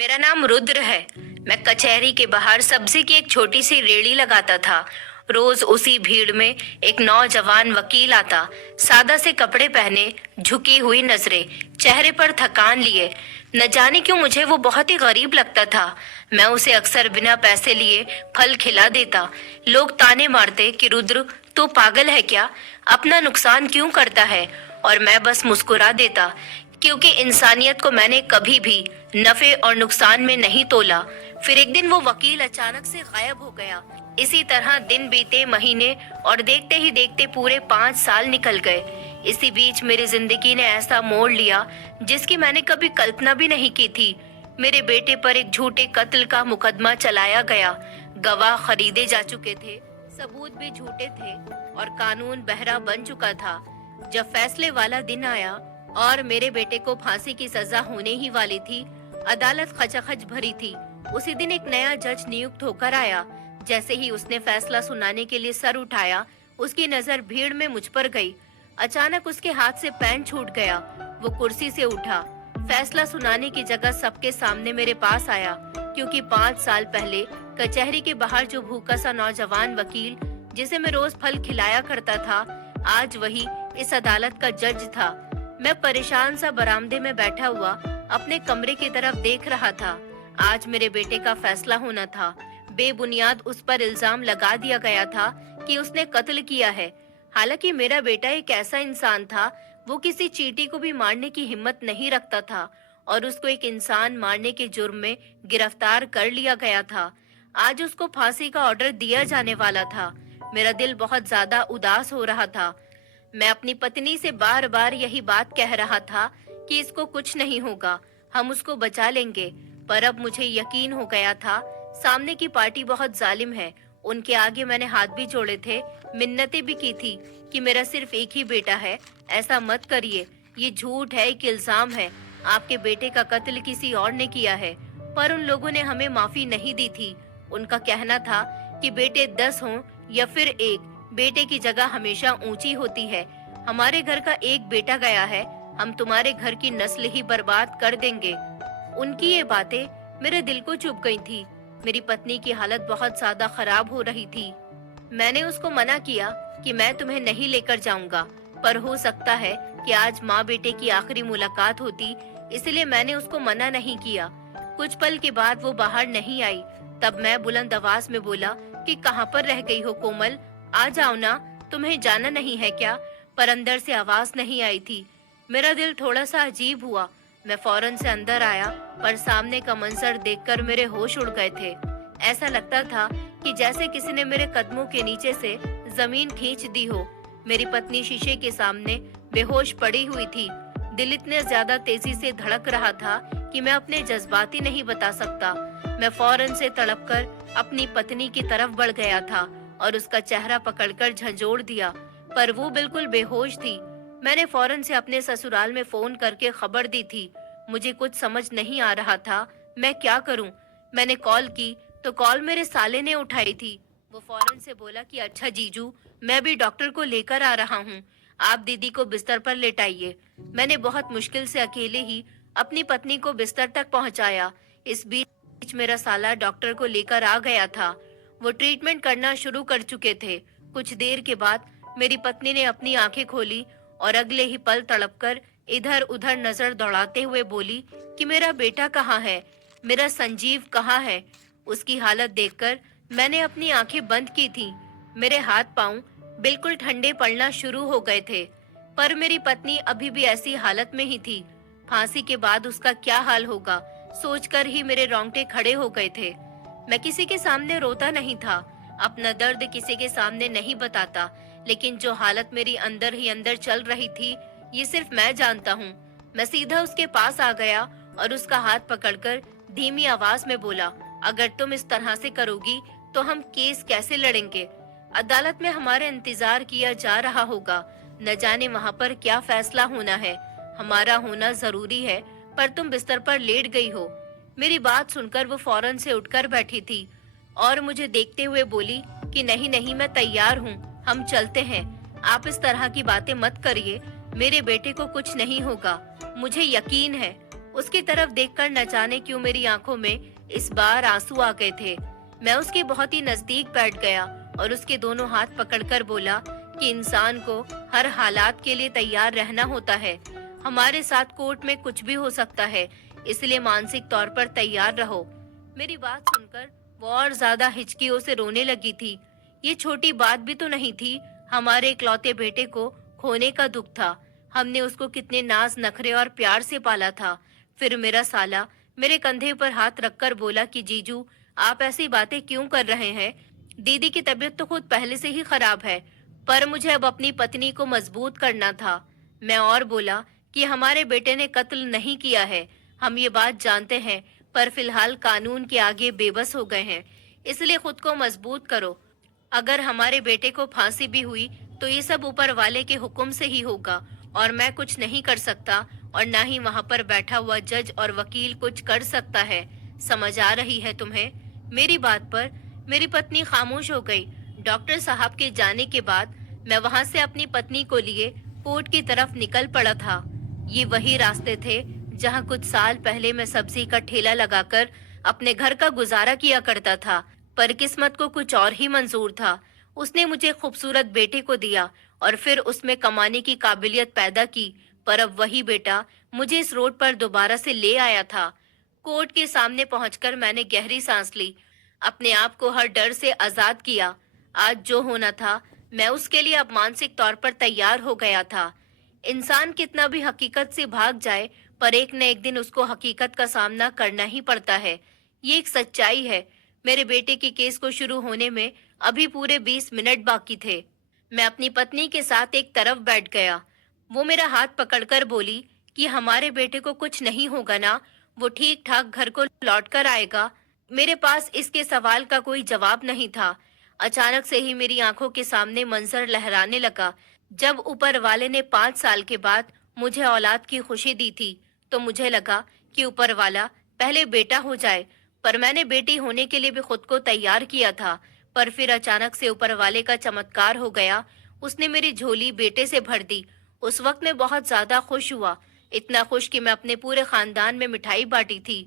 मेरा नाम रुद्र है। मैं कचहरी के बाहर सब्जी की एक छोटी सी रेड़ी लगाता था। रोज उसी भीड़ में एक नौजवान वकील आता, सादा से कपड़े पहने, झुकी हुई नजरें, चेहरे पर थकान लिए। न जाने क्यों मुझे वो बहुत ही गरीब लगता था। मैं उसे अक्सर बिना पैसे लिए फल खिला देता। लोग ताने मारते कि रुद्र, तू पागल है क्या? अपना नुकसान क्यों करता है? और मैं बस मुस्कुरा देता, क्योंकि इंसानियत को मैंने कभी भी नफे और नुकसान में नहीं तोला। फिर एक दिन वो वकील अचानक से गायब हो गया। इसी तरह दिन बीते, महीने, और देखते ही देखते पूरे 5 साल निकल गए। इसी बीच मेरी जिंदगी ने ऐसा मोड़ लिया जिसकी मैंने कभी कल्पना भी नहीं की थी। मेरे बेटे पर एक झूठे कत्ल का मुकदमा चलाया गया। गवाह खरीदे जा चुके थे, सबूत भी झूठे थे, और कानून बहरा बन चुका था। जब फैसले वाला दिन आया और मेरे बेटे को फांसी की सजा होने ही वाली थी, अदालत खचाखच भरी थी। उसी दिन एक नया जज नियुक्त होकर आया। जैसे ही उसने फैसला सुनाने के लिए सर उठाया, उसकी नजर भीड़ में मुझ पर गई। अचानक उसके हाथ से पेन छूट गया। वो कुर्सी से उठा, फैसला सुनाने की जगह सबके सामने मेरे पास आया, क्योंकि 5 साल पहले कचहरी के बाहर जो भूखा सा नौजवान वकील जिसे मैं रोज फल खिलाया करता था, आज वही इस अदालत का जज था। मैं परेशान सा बरामदे में बैठा हुआ अपने कमरे की तरफ देख रहा था। आज मेरे बेटे का फैसला होना था। बेबुनियाद उस पर इल्जाम लगा दिया गया था कि उसने कत्ल किया है। हालांकि मेरा बेटा एक ऐसा इंसान था, वो किसी चींटी को भी मारने की हिम्मत नहीं रखता था, और उसको एक इंसान मारने के जुर्म में गिरफ्तार कर लिया गया था। आज उसको फांसी का ऑर्डर दिया जाने वाला था। मेरा दिल बहुत ज्यादा उदास हो रहा था। मैं अपनी पत्नी से बार बार यही बात कह रहा था कि इसको कुछ नहीं होगा, हम उसको बचा लेंगे। पर अब मुझे यकीन हो गया था, सामने की पार्टी बहुत जालिम है। उनके आगे मैंने हाथ भी जोड़े थे, मिन्नतें भी की थी कि मेरा सिर्फ एक ही बेटा है, ऐसा मत करिए, ये झूठ है, एक इल्जाम है, आपके बेटे का कत्ल किसी और ने किया है। पर उन लोगों ने हमें माफी नहीं दी थी। उनका कहना था कि बेटे 10 हों या फिर एक, बेटे की जगह हमेशा ऊंची होती है। हमारे घर का एक बेटा गया है, हम तुम्हारे घर की नस्ल ही बर्बाद कर देंगे। उनकी ये बातें मेरे दिल को चुभ गई थी। मेरी पत्नी की हालत बहुत ज्यादा खराब हो रही थी। मैंने उसको मना किया कि मैं तुम्हें नहीं लेकर जाऊंगा, पर हो सकता है कि आज माँ बेटे की आखिरी मुलाकात होती, इसलिए मैंने उसको मना नहीं किया। कुछ पल के बाद वो बाहर नहीं आई। तब मैं बुलंद आवाज में बोला कि कहाँ पर रह गई हो कोमल, आ जाओ ना, तुम्हें जाना नहीं है क्या? पर अंदर से आवाज नहीं आई थी। मेरा दिल थोड़ा सा अजीब हुआ। मैं फौरन से अंदर आया, पर सामने का मंजर देखकर मेरे होश उड़ गए थे। ऐसा लगता था कि जैसे किसी ने मेरे कदमों के नीचे से जमीन खींच दी हो। मेरी पत्नी शीशे के सामने बेहोश पड़ी हुई थी। दिल इतने ज्यादा तेजी से धड़क रहा था कि मैं अपने जज्बात ही नहीं बता सकता। मैं फौरन से तड़पकर अपनी पत्नी की तरफ बढ़ गया था और उसका चेहरा पकड़कर झंझोड़ दिया, पर वो बिल्कुल बेहोश थी। मैंने फौरन से अपने ससुराल में फोन करके खबर दी थी। मुझे कुछ समझ नहीं आ रहा था, मैं क्या करूं? मैंने कॉल की तो कॉल मेरे साले ने उठाई थी। वो फौरन से बोला कि अच्छा जीजू, मैं भी डॉक्टर को लेकर आ रहा हूं, आप दीदी को बिस्तर पर लेटाइए। मैंने बहुत मुश्किल से अकेले ही अपनी पत्नी को बिस्तर तक पहुंचाया। इस बीच मेरा साला डॉक्टर को लेकर आ गया था। वो ट्रीटमेंट करना शुरू कर चुके थे। कुछ देर के बाद मेरी पत्नी ने अपनी आंखें खोली और अगले ही पल तड़पकर इधर उधर नजर दौड़ाते हुए बोली कि मेरा बेटा कहाँ है, मेरा संजीव कहाँ है? उसकी हालत देखकर मैंने अपनी आंखें बंद की थी। मेरे हाथ पांव बिल्कुल ठंडे पड़ना शुरू हो गए थे। पर मेरी पत्नी अभी भी ऐसी हालत में ही थी। फांसी के बाद उसका क्या हाल होगा, सोचकर ही मेरे रोंगटे खड़े हो गए थे। मैं किसी के सामने रोता नहीं था, अपना दर्द किसी के सामने नहीं बताता, लेकिन जो हालत मेरी अंदर ही अंदर चल रही थी, ये सिर्फ मैं जानता हूँ। मैं सीधा उसके पास आ गया और उसका हाथ पकड़कर धीमी आवाज में बोला, अगर तुम इस तरह से करोगी तो हम केस कैसे लड़ेंगे? अदालत में हमारे इंतजार किया जा रहा होगा, न जाने वहाँ पर क्या फैसला होना है। हमारा होना जरूरी है, पर तुम बिस्तर पर लेट गई हो। मेरी बात सुनकर वो फौरन से उठकर बैठी थी और मुझे देखते हुए बोली कि नहीं नहीं, मैं तैयार हूँ, हम चलते हैं। आप इस तरह की बातें मत करिए, मेरे बेटे को कुछ नहीं होगा, मुझे यकीन है। उसकी तरफ देखकर न जाने क्यों मेरी आंखों में इस बार आंसू आ गए थे। मैं उसके बहुत ही नजदीक बैठ गया और उसके दोनों हाथ पकड़कर बोला कि इंसान को हर हालात के लिए तैयार रहना होता है। हमारे साथ कोर्ट में कुछ भी हो सकता है, इसलिए मानसिक तौर पर तैयार रहो। मेरी बात सुनकर वो और ज्यादा हिचकियों से रोने लगी थी। ये छोटी बात भी तो नहीं थी, हमारे इकलौते बेटे को खोने का दुख था। हमने उसको कितने नाज नखरे और प्यार से पाला था। फिर मेरा साला मेरे कंधे पर हाथ रखकर बोला कि जीजू, आप ऐसी बातें क्यों कर रहे हैं? दीदी की तबीयत तो खुद पहले से ही खराब है, पर मुझे अब अपनी पत्नी को मजबूत करना था। मैं और बोला कि हमारे बेटे ने कत्ल नहीं किया है, हम ये बात जानते हैं, पर फिलहाल कानून के आगे बेबस हो गए हैं, इसलिए खुद को मजबूत करो। अगर हमारे बेटे को फांसी भी हुई तो ये सब ऊपर वाले के हुक्म से ही होगा और मैं कुछ नहीं कर सकता और ना ही वहाँ पर बैठा हुआ जज और वकील कुछ कर सकता है। समझ आ रही है तुम्हें? मेरी बात पर मेरी पत्नी खामोश हो गई। डॉक्टर साहब के जाने के बाद मैं वहाँ से अपनी पत्नी को लिए कोर्ट की तरफ निकल पड़ा था। ये वही रास्ते थे जहाँ कुछ साल पहले मैं सब्जी का ठेला लगाकर अपने घर का गुजारा किया करता था, पर किस्मत को कुछ और ही मंजूर था। उसने मुझे खूबसूरत बेटे को दिया और फिर उसमें कमाने की काबिलियत पैदा की, पर अब वही बेटा मुझे इस रोड पर दोबारा से ले आया था। कोर्ट के सामने पहुंचकर मैंने गहरी सांस ली, अपने आप को हर डर से आजाद किया। आज जो होना था मैं उसके लिए अब मानसिक तौर पर तैयार हो गया था। इंसान कितना भी हकीकत से भाग जाए, पर एक न एक दिन उसको हकीकत का सामना करना ही पड़ता है। ये एक सच्चाई है। मेरे बेटे के केस को शुरू होने में अभी पूरे 20 मिनट बाकी थे। मैं अपनी पत्नी के साथ एक तरफ बैठ गया। वो मेरा हाथ पकड़कर बोली कि हमारे बेटे को कुछ नहीं होगा ना, वो ठीक ठाक घर को लौट कर आएगा। मेरे पास इसके सवाल का कोई जवाब नहीं था। अचानक से ही मेरी आंखों के सामने मंजर लहराने लगा। जब ऊपर वाले ने 5 साल के बाद मुझे औलाद की खुशी दी थी, तो मुझे लगा कि ऊपर वाला पहले बेटा हो जाए, पर मैंने बेटी होने के लिए भी खुद को तैयार किया था। पर फिर अचानक से ऊपर वाले का चमत्कार हो गया। उसने मेरी झोली बेटे से भर दी। उस वक्त मैं बहुत ज्यादा खुश हुआ, इतना खुश कि मैं अपने पूरे खानदान में मिठाई बांटी थी।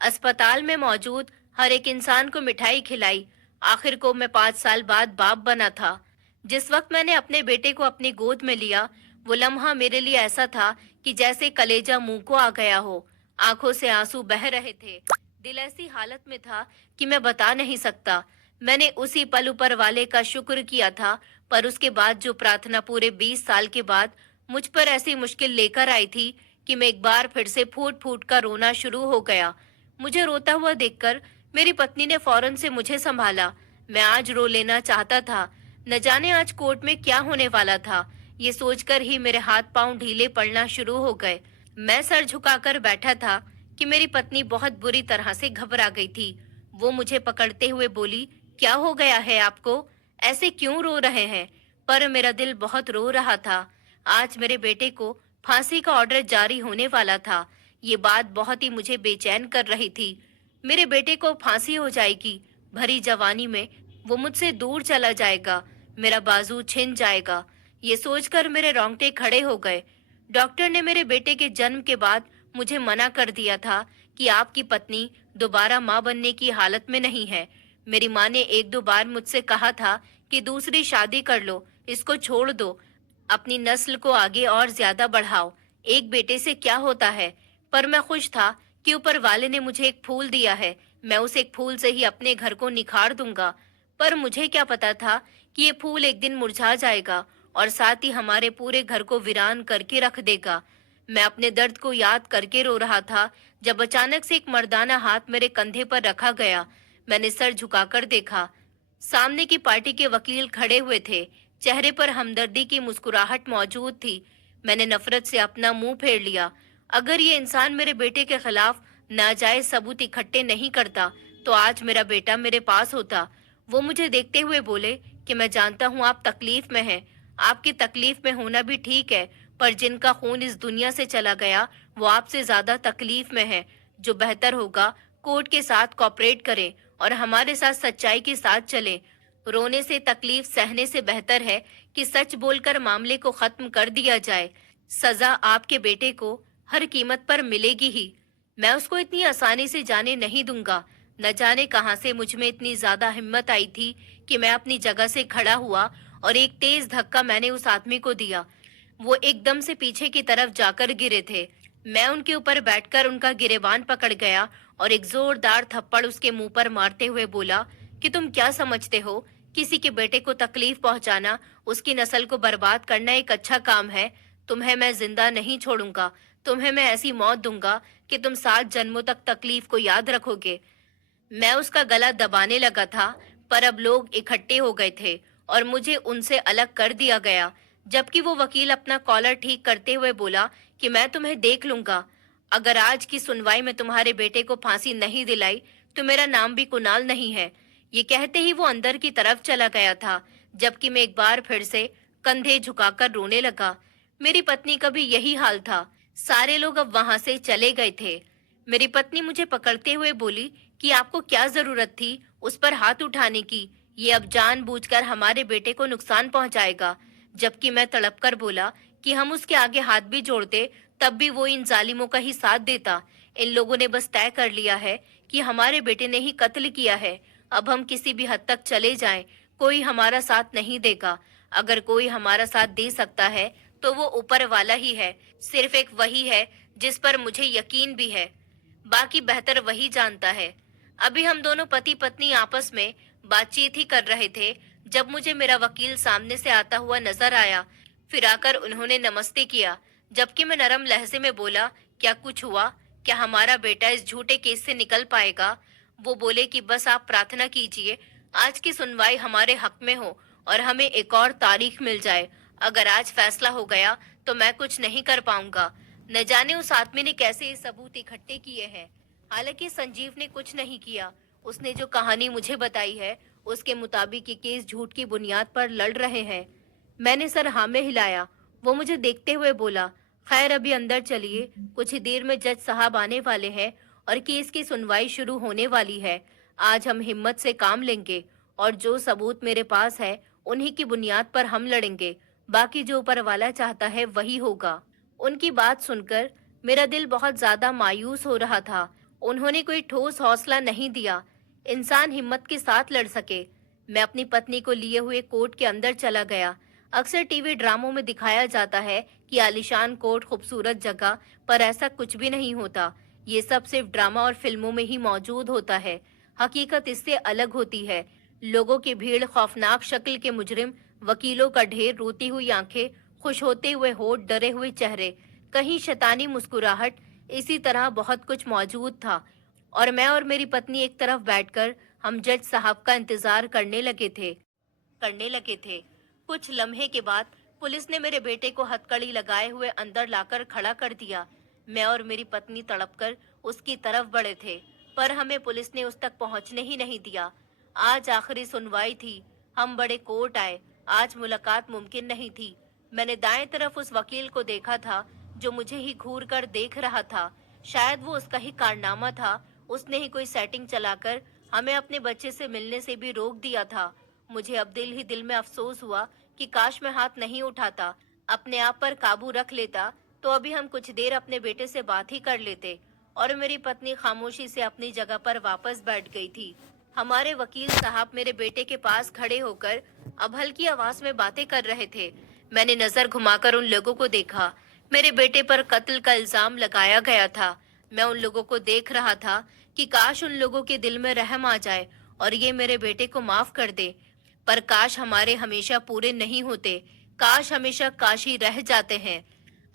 अस्पताल में मौजूद हर एक इंसान को मिठाई खिलाई। आखिर को मैं 5 साल बाद बाप बना था। जिस वक्त मैंने अपने बेटे को अपनी गोद में लिया, वो लम्हा मेरे लिए ऐसा था कि जैसे कलेजा मुंह को आ गया हो। आंखों से आंसू बह रहे थे। दिल ऐसी हालत में था कि मैं बता नहीं सकता। मैंने उसी पल ऊपर वाले का शुक्र किया था, पर उसके बाद जो प्रार्थना पूरे 20 साल के बाद मुझ पर ऐसी मुश्किल लेकर आई थी कि मैं एक बार फिर से फूट फूट कर रोना शुरू हो गया। मुझे रोता हुआ देखकर मेरी पत्नी ने फौरन से मुझे संभाला। मैं आज रो लेना चाहता था। न जाने आज कोर्ट में क्या होने वाला था। ये सोचकर ही मेरे हाथ पांव ढीले पड़ना शुरू हो गए। मैं सर झुकाकर बैठा था कि मेरी पत्नी बहुत बुरी तरह से घबरा गई थी। वो मुझे पकड़ते हुए बोली, क्या हो गया है आपको? ऐसे क्यों रो रहे हैं? पर मेरा दिल बहुत रो रहा था। आज मेरे बेटे को फांसी का ऑर्डर जारी होने वाला था। ये बात बहुत ही मुझे बेचैन कर रही थी। मेरे बेटे को फांसी हो जाएगी। भरी जवानी में वो मुझसे दूर चला जाएगा, मेरा बाजू छिन जाएगा। ये सोचकर मेरे रोंगटे खड़े हो गए। डॉक्टर ने मेरे बेटे के जन्म के बाद मुझे मना कर दिया था कि आपकी पत्नी दोबारा माँ बनने की हालत में नहीं है। मेरी माँ ने 1-2 बार मुझसे कहा था कि दूसरी शादी कर लो, इसको छोड़ दो, अपनी नस्ल को आगे और ज्यादा बढ़ाओ, एक बेटे से क्या होता है। पर मैं खुश था कि ऊपर वाले ने मुझे एक फूल दिया है, मैं उस एक फूल से ही अपने घर को निखार दूंगा। पर मुझे क्या पता था कि ये फूल एक दिन मुरझा जाएगा और साथ ही हमारे पूरे घर को वीरान करके रख देगा। मैं अपने दर्द को याद करके रो रहा था जब अचानक से एक मर्दाना हाथ मेरे कंधे पर रखा गया। मैंने सर झुकाकर देखा। सामने की पार्टी के वकील खड़े हुए थे। चेहरे पर हमदर्दी की मुस्कुराहट मौजूद थी। मैंने नफरत से अपना मुंह फेर लिया। अगर ये इंसान मेरे बेटे के खिलाफ नाजायज सबूत इकट्ठे नहीं करता तो आज मेरा बेटा मेरे पास होता। वो मुझे देखते हुए बोले कि मैं जानता हूँ आप तकलीफ में हैं। आपकी तकलीफ में होना भी ठीक है, पर जिनका खून इस दुनिया से चला गया वो आपसे ज्यादा तकलीफ में है। जो बेहतर होगा, कोर्ट के साथ कोऑपरेट करें और हमारे साथ सच्चाई के साथ चलें। रोने से, तकलीफ सहने से बेहतर है कि सच बोलकर मामले को खत्म कर दिया जाए। सजा आपके बेटे को हर कीमत पर मिलेगी ही। मैं उसको इतनी आसानी से जाने नहीं दूंगा। न जाने कहां से मुझ में इतनी ज्यादा हिम्मत आई थी कि मैं अपनी जगह से खड़ा हुआ और एक तेज धक्का मैंने उस आदमी को दिया। वो एकदम से पीछे की तरफ जाकर गिरे थे। मैं उनके ऊपर बैठकर उनका गिरेबान पकड़ गया और एक जोरदार थप्पड़ उसके मुंह पर मारते हुए बोला कि तुम क्या समझते हो, किसी के बेटे को तकलीफ पहुंचाना, उसकी नस्ल को बर्बाद करना एक अच्छा काम है? तुम्हें मैं जिंदा नहीं छोड़ूंगा। तुम्हें मैं ऐसी मौत दूंगा कि तुम 7 जन्मों तक तकलीफ को याद रखोगे। मैं उसका गला दबाने लगा था, पर अब लोग इकट्ठे हो गए थे और मुझे उनसे अलग कर दिया गया। जबकि वो वकील अपना कॉलर ठीक करते हुए बोला कि मैं तुम्हें देख लूंगा। अगर आज की सुनवाई में तुम्हारे बेटे को फांसी नहीं दिलाई तो मेरा नाम भी कुणाल नहीं है। ये कहते ही वो अंदर की तरफ चला गया था, जबकि मैं एक बार फिर से कंधे झुकाकर रोने लगा। मेरी पत्नी का भी यही हाल था। सारे लोग अब वहां से चले गए थे। मेरी पत्नी मुझे पकड़ते हुए बोली कि आपको क्या जरूरत थी उस पर हाथ उठाने की? ये अब जानबूझकर हमारे बेटे को नुकसान पहुंचाएगा। जबकि मैं तड़पकर बोला कि हम उसके आगे हाथ भी जोड़ते तब भी वो इन जालिमों का ही साथ देता। इन लोगों ने बस तय कर लिया है कि हमारे बेटे ने ही कत्ल किया है। अब हम किसी भी हद तक चले जाएं, कोई हमारा साथ नहीं देगा। अगर कोई हमारा साथ दे सकता है तो वो ऊपर वाला ही है। सिर्फ एक वही है जिस पर मुझे यकीन भी है। बाकी बेहतर वही जानता है। अभी हम दोनों पति पत्नी आपस में बातचीत ही कर रहे थे जब मुझे मेरा वकील सामने से आता हुआ नजर आया। फिर आकर उन्होंने नमस्ते किया, जबकि मैं नरम लहजे में बोला, क्या कुछ हुआ? क्या हमारा बेटा इस झूठे केस से निकल पाएगा? वो बोले कि बस आप प्रार्थना कीजिए, आज की सुनवाई हमारे हक में हो और हमें एक और तारीख मिल जाए। अगर आज फैसला हो गया तो मैं कुछ नहीं कर पाऊंगा। न जाने उस आदमी ने कैसे ये सबूत इकट्ठे किए हैं। हालांकि संजीव ने कुछ नहीं किया। उसने जो कहानी मुझे बताई है उसके मुताबिक ये केस झूठ की बुनियाद पर लड़ रहे हैं। मैंने सर हाँ में हिलाया। वो मुझे देखते हुए बोला, खैर अभी अंदर चलिए, कुछ ही देर में जज साहब आने वाले हैं और केस की सुनवाई शुरू होने वाली है। आज हम हिम्मत से काम लेंगे और जो सबूत मेरे पास है उन्हीं की बुनियाद पर हम लड़ेंगे। बाकी जो ऊपर वाला चाहता है वही होगा। उनकी बात सुनकर मेरा दिल बहुत ज्यादा मायूस हो रहा था। उन्होंने कोई ठोस हौसला नहीं दिया। इंसान हिम्मत के साथ लड़ सके। मैं अपनी पत्नी को लिए हुए कोर्ट के अंदर चला गया। अक्सर टीवी ड्रामों में दिखाया जाता है कि आलीशान कोर्ट खूबसूरत जगह, पर ऐसा कुछ भी नहीं होता। ये सब सिर्फ ड्रामा और फिल्मों में ही मौजूद होता है। हकीकत इससे अलग होती है। लोगों की भीड़, खौफनाक शक्ल के मुजरिम, वकीलों का ढेर, रोती हुई आंखें, खुश होते हुए होठ, डरे हुए चेहरे, कहीं शैतानी मुस्कुराहट, इसी तरह बहुत कुछ मौजूद था। और मैं और मेरी पत्नी एक तरफ बैठकर हम जज साहब का इंतजार करने लगे थे। कुछ लम्हे के बाद पुलिस ने मेरे बेटे को हथकड़ी लगाए हुए अंदर लाकर खड़ा कर दिया। मैं और मेरी पत्नी तड़पकर उसकी तरफ बढ़े थे, पर हमें पुलिस ने उस तक पहुंचने ही नहीं दिया। आज आखिरी सुनवाई थी। हम बड़े कोर्ट आए। आज मुलाकात मुमकिन नहीं थी। मैंने दाएं तरफ उस वकील को देखा था जो मुझे ही घूर कर देख रहा था। शायद वो उसका ही कारनामा था। उसने ही कोई सेटिंग चलाकर हमें अपने बच्चे से मिलने से भी रोक दिया था। मुझे अब दिल ही दिल में अफसोस हुआ कि काश मैं हाथ नहीं उठाता, अपने आप पर काबू रख लेता, तो अभी हम कुछ देर अपने बेटे से बात ही कर लेते। और मेरी पत्नी खामोशी से अपनी जगह पर वापस बैठ गई थी। हमारे वकील साहब मेरे बेटे के पास खड़े होकर अब हल्की आवाज में बातें कर रहे थे। मैंने नजर घुमाकर उन लोगों को देखा। मेरे बेटे पर कत्ल का इल्जाम लगाया गया था। मैं उन लोगों को देख रहा था कि काश उन लोगों के दिल में रहम आ जाए और ये मेरे बेटे को माफ कर दे। पर काश हमारे हमेशा पूरे नहीं होते। काश हमेशा काश ही रह जाते हैं।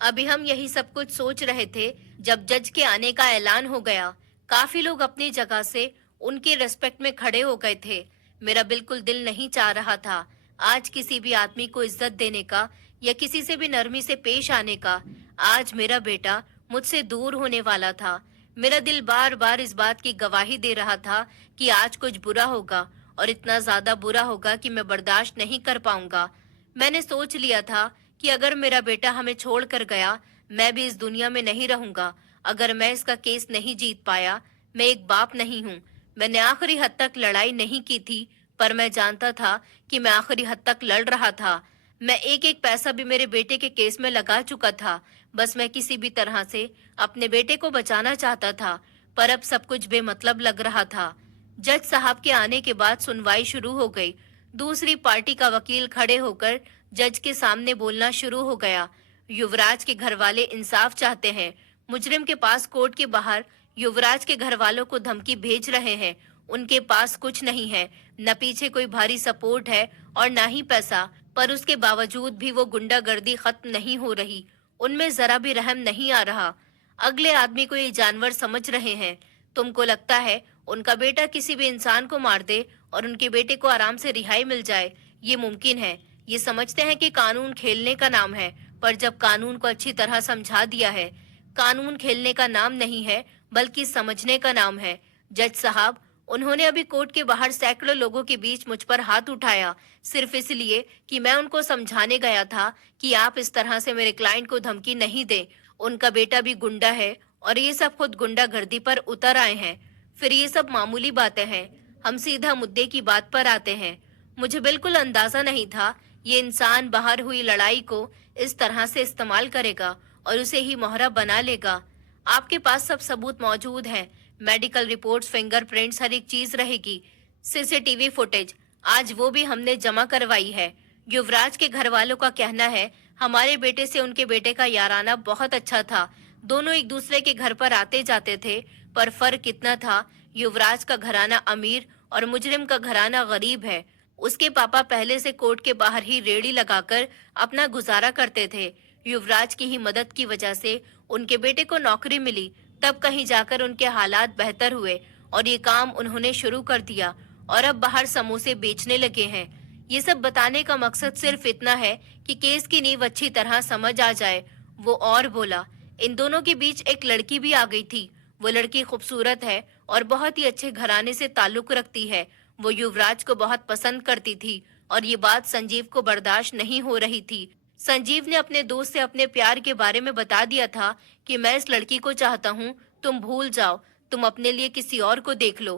अभी हम यही सब कुछ सोच रहे थे जब जज के आने का ऐलान हो गया। काफी लोग अपनी जगह से उनके रेस्पेक्ट में खड़े हो गए थे। मेरा बिल्कुल दिल नहीं चाह रहा था आज किसी भी आदमी को इज्जत देने का या किसी से भी नरमी से पेश आने का। आज मेरा बेटा मुझसे दूर होने वाला था। मेरा दिल बार बार इस बात की गवाही दे रहा था कि आज कुछ बुरा होगा और इतना ज्यादा बुरा होगा कि मैं बर्दाश्त नहीं कर पाऊंगा। मैंने सोच लिया था कि अगर मेरा बेटा हमें छोड़ कर गया, मैं भी इस दुनिया में नहीं रहूंगा। अगर मैं इसका केस नहीं जीत पाया, मैं एक बाप नहीं हूँ। मैंने आखिरी हद तक लड़ाई नहीं की थी, पर मैं जानता था कि मैं आखिरी हद तक लड़ रहा था। मैं एक एक पैसा भी मेरे बेटे के केस में लगा चुका था। बस मैं किसी भी तरह से अपने बेटे को बचाना चाहता था, पर अब सब कुछ बेमतलब लग रहा था। जज साहब के आने के बाद सुनवाई शुरू हो गई। दूसरी पार्टी का वकील खड़े होकर जज के सामने बोलना शुरू हो गया। युवराज के घर वाले इंसाफ चाहते हैं। मुजरिम के पास कोर्ट के बाहर युवराज के घर वालों को धमकी भेज रहे हैं। उनके पास कुछ नहीं है, न पीछे कोई भारी सपोर्ट है और न ही पैसा, पर उसके बावजूद भी वो गुंडागर्दी खत्म नहीं हो रही। उनमें जरा भी रहम नहीं आ रहा। अगले आदमी को ये जानवर समझ रहे हैं। तुमको लगता है उनका बेटा किसी भी इंसान को मार दे और उनके बेटे को आराम से रिहाई मिल जाए? ये मुमकिन है। ये समझते हैं कि कानून खेलने का नाम है, पर जब कानून को अच्छी तरह समझा दिया है, कानून खेलने का नाम नहीं है बल्कि समझने का नाम है। जज साहब, उन्होंने अभी कोर्ट के बाहर सैकड़ों लोगों के बीच मुझ पर हाथ उठाया, सिर्फ इसलिए कि मैं उनको समझाने गया था कि आप इस तरह से मेरे क्लाइंट को धमकी नहीं दें। उनका बेटा भी गुंडा है और ये सब खुद गुंडागर्दी पर उतर आए हैं। फिर ये सब मामूली बातें हैं। हम सीधा मुद्दे की बात पर आते हैं। मुझे बिल्कुल अंदाजा नहीं था ये इंसान बाहर हुई लड़ाई को इस तरह से इस्तेमाल करेगा और उसे ही मोहरा बना लेगा। आपके पास सब सबूत मौजूद हैं, मेडिकल रिपोर्ट्स, फिंगरप्रिंट्स, हर एक चीज रहेगी। सीसीटीवी फुटेज आज वो भी हमने जमा करवाई है। युवराज के घर वालों का कहना है हमारे बेटे से उनके बेटे का याराना बहुत अच्छा था। दोनों एक दूसरे के घर पर आते जाते थे, पर फर्क इतना था, युवराज का घराना अमीर और मुजरिम का घराना गरीब है। उसके पापा पहले से कोर्ट के बाहर ही रेड़ी लगाकर अपना गुजारा करते थे। युवराज की ही मदद की वजह से उनके बेटे को नौकरी मिली, तब कहीं जाकर उनके हालात बेहतर हुए और ये काम उन्होंने शुरू कर दिया और अब बाहर समोसे बेचने लगे हैं। ये सब बताने का मकसद सिर्फ इतना है कि केस की नींव अच्छी तरह समझ आ जाए। वो और बोला, इन दोनों के बीच एक लड़की भी आ गई थी। वो लड़की खूबसूरत है और बहुत ही अच्छे घराने से ताल्लुक रखती है। वो युवराज को बहुत पसंद करती थी और ये बात संजीव को बर्दाश्त नहीं हो रही थी। संजीव ने अपने दोस्त से अपने प्यार के बारे में बता दिया था कि मैं इस लड़की को चाहता हूँ, तुम भूल जाओ, तुम अपने लिए किसी और को देख लो।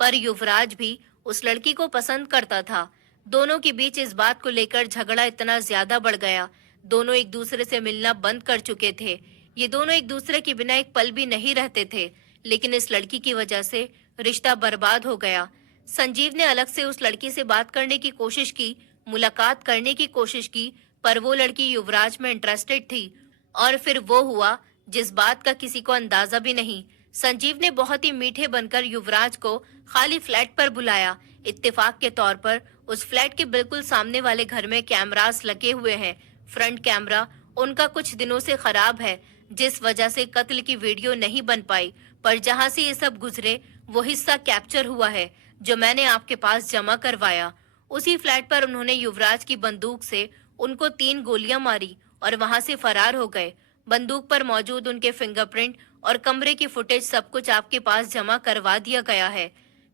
पर युवराज भी उस लड़की को पसंद करता था। दोनों के बीच इस बात को लेकर झगड़ा इतना ज्यादा बढ़ गया। दोनों एक दूसरे से मिलना बंद कर चुके थे। ये दोनों एक दूसरे के बिना एक पल भी नहीं रहते थे, लेकिन इस लड़की की वजह से रिश्ता बर्बाद हो गया। संजीव ने अलग से उस लड़की से बात करने की कोशिश की, मुलाकात करने की कोशिश की, पर वो लड़की युवराज में इंटरेस्टेड थी। और फिर वो हुआ जिस बात का किसी को अंदाजा भी नहीं। संजीव ने बहुत ही मीठे बनकर युवराज को खाली फ्लैट पर बुलाया। इत्तेफाक के तौर पर उस फ्लैट के बिल्कुल सामने वाले घर में कैमरास लगे हुए हैं। फ्रंट कैमरा उनका कुछ दिनों से खराब है, जिस वजह से कत्ल की वीडियो नहीं बन पाई, पर जहां से ये सब गुजरे वो हिस्सा कैप्चर हुआ है जो मैंने आपके पास जमा करवाया। उसी फ्लैट पर उन्होंने युवराज की बंदूक से उनको 3 गोलियां मारी और वहां से फरार हो गए। बंदूक पर मौजूद उनके फिंगरप्रिंट और कमरे की फुटेज सब कुछ आपके पास जमा करवा दिया गया है।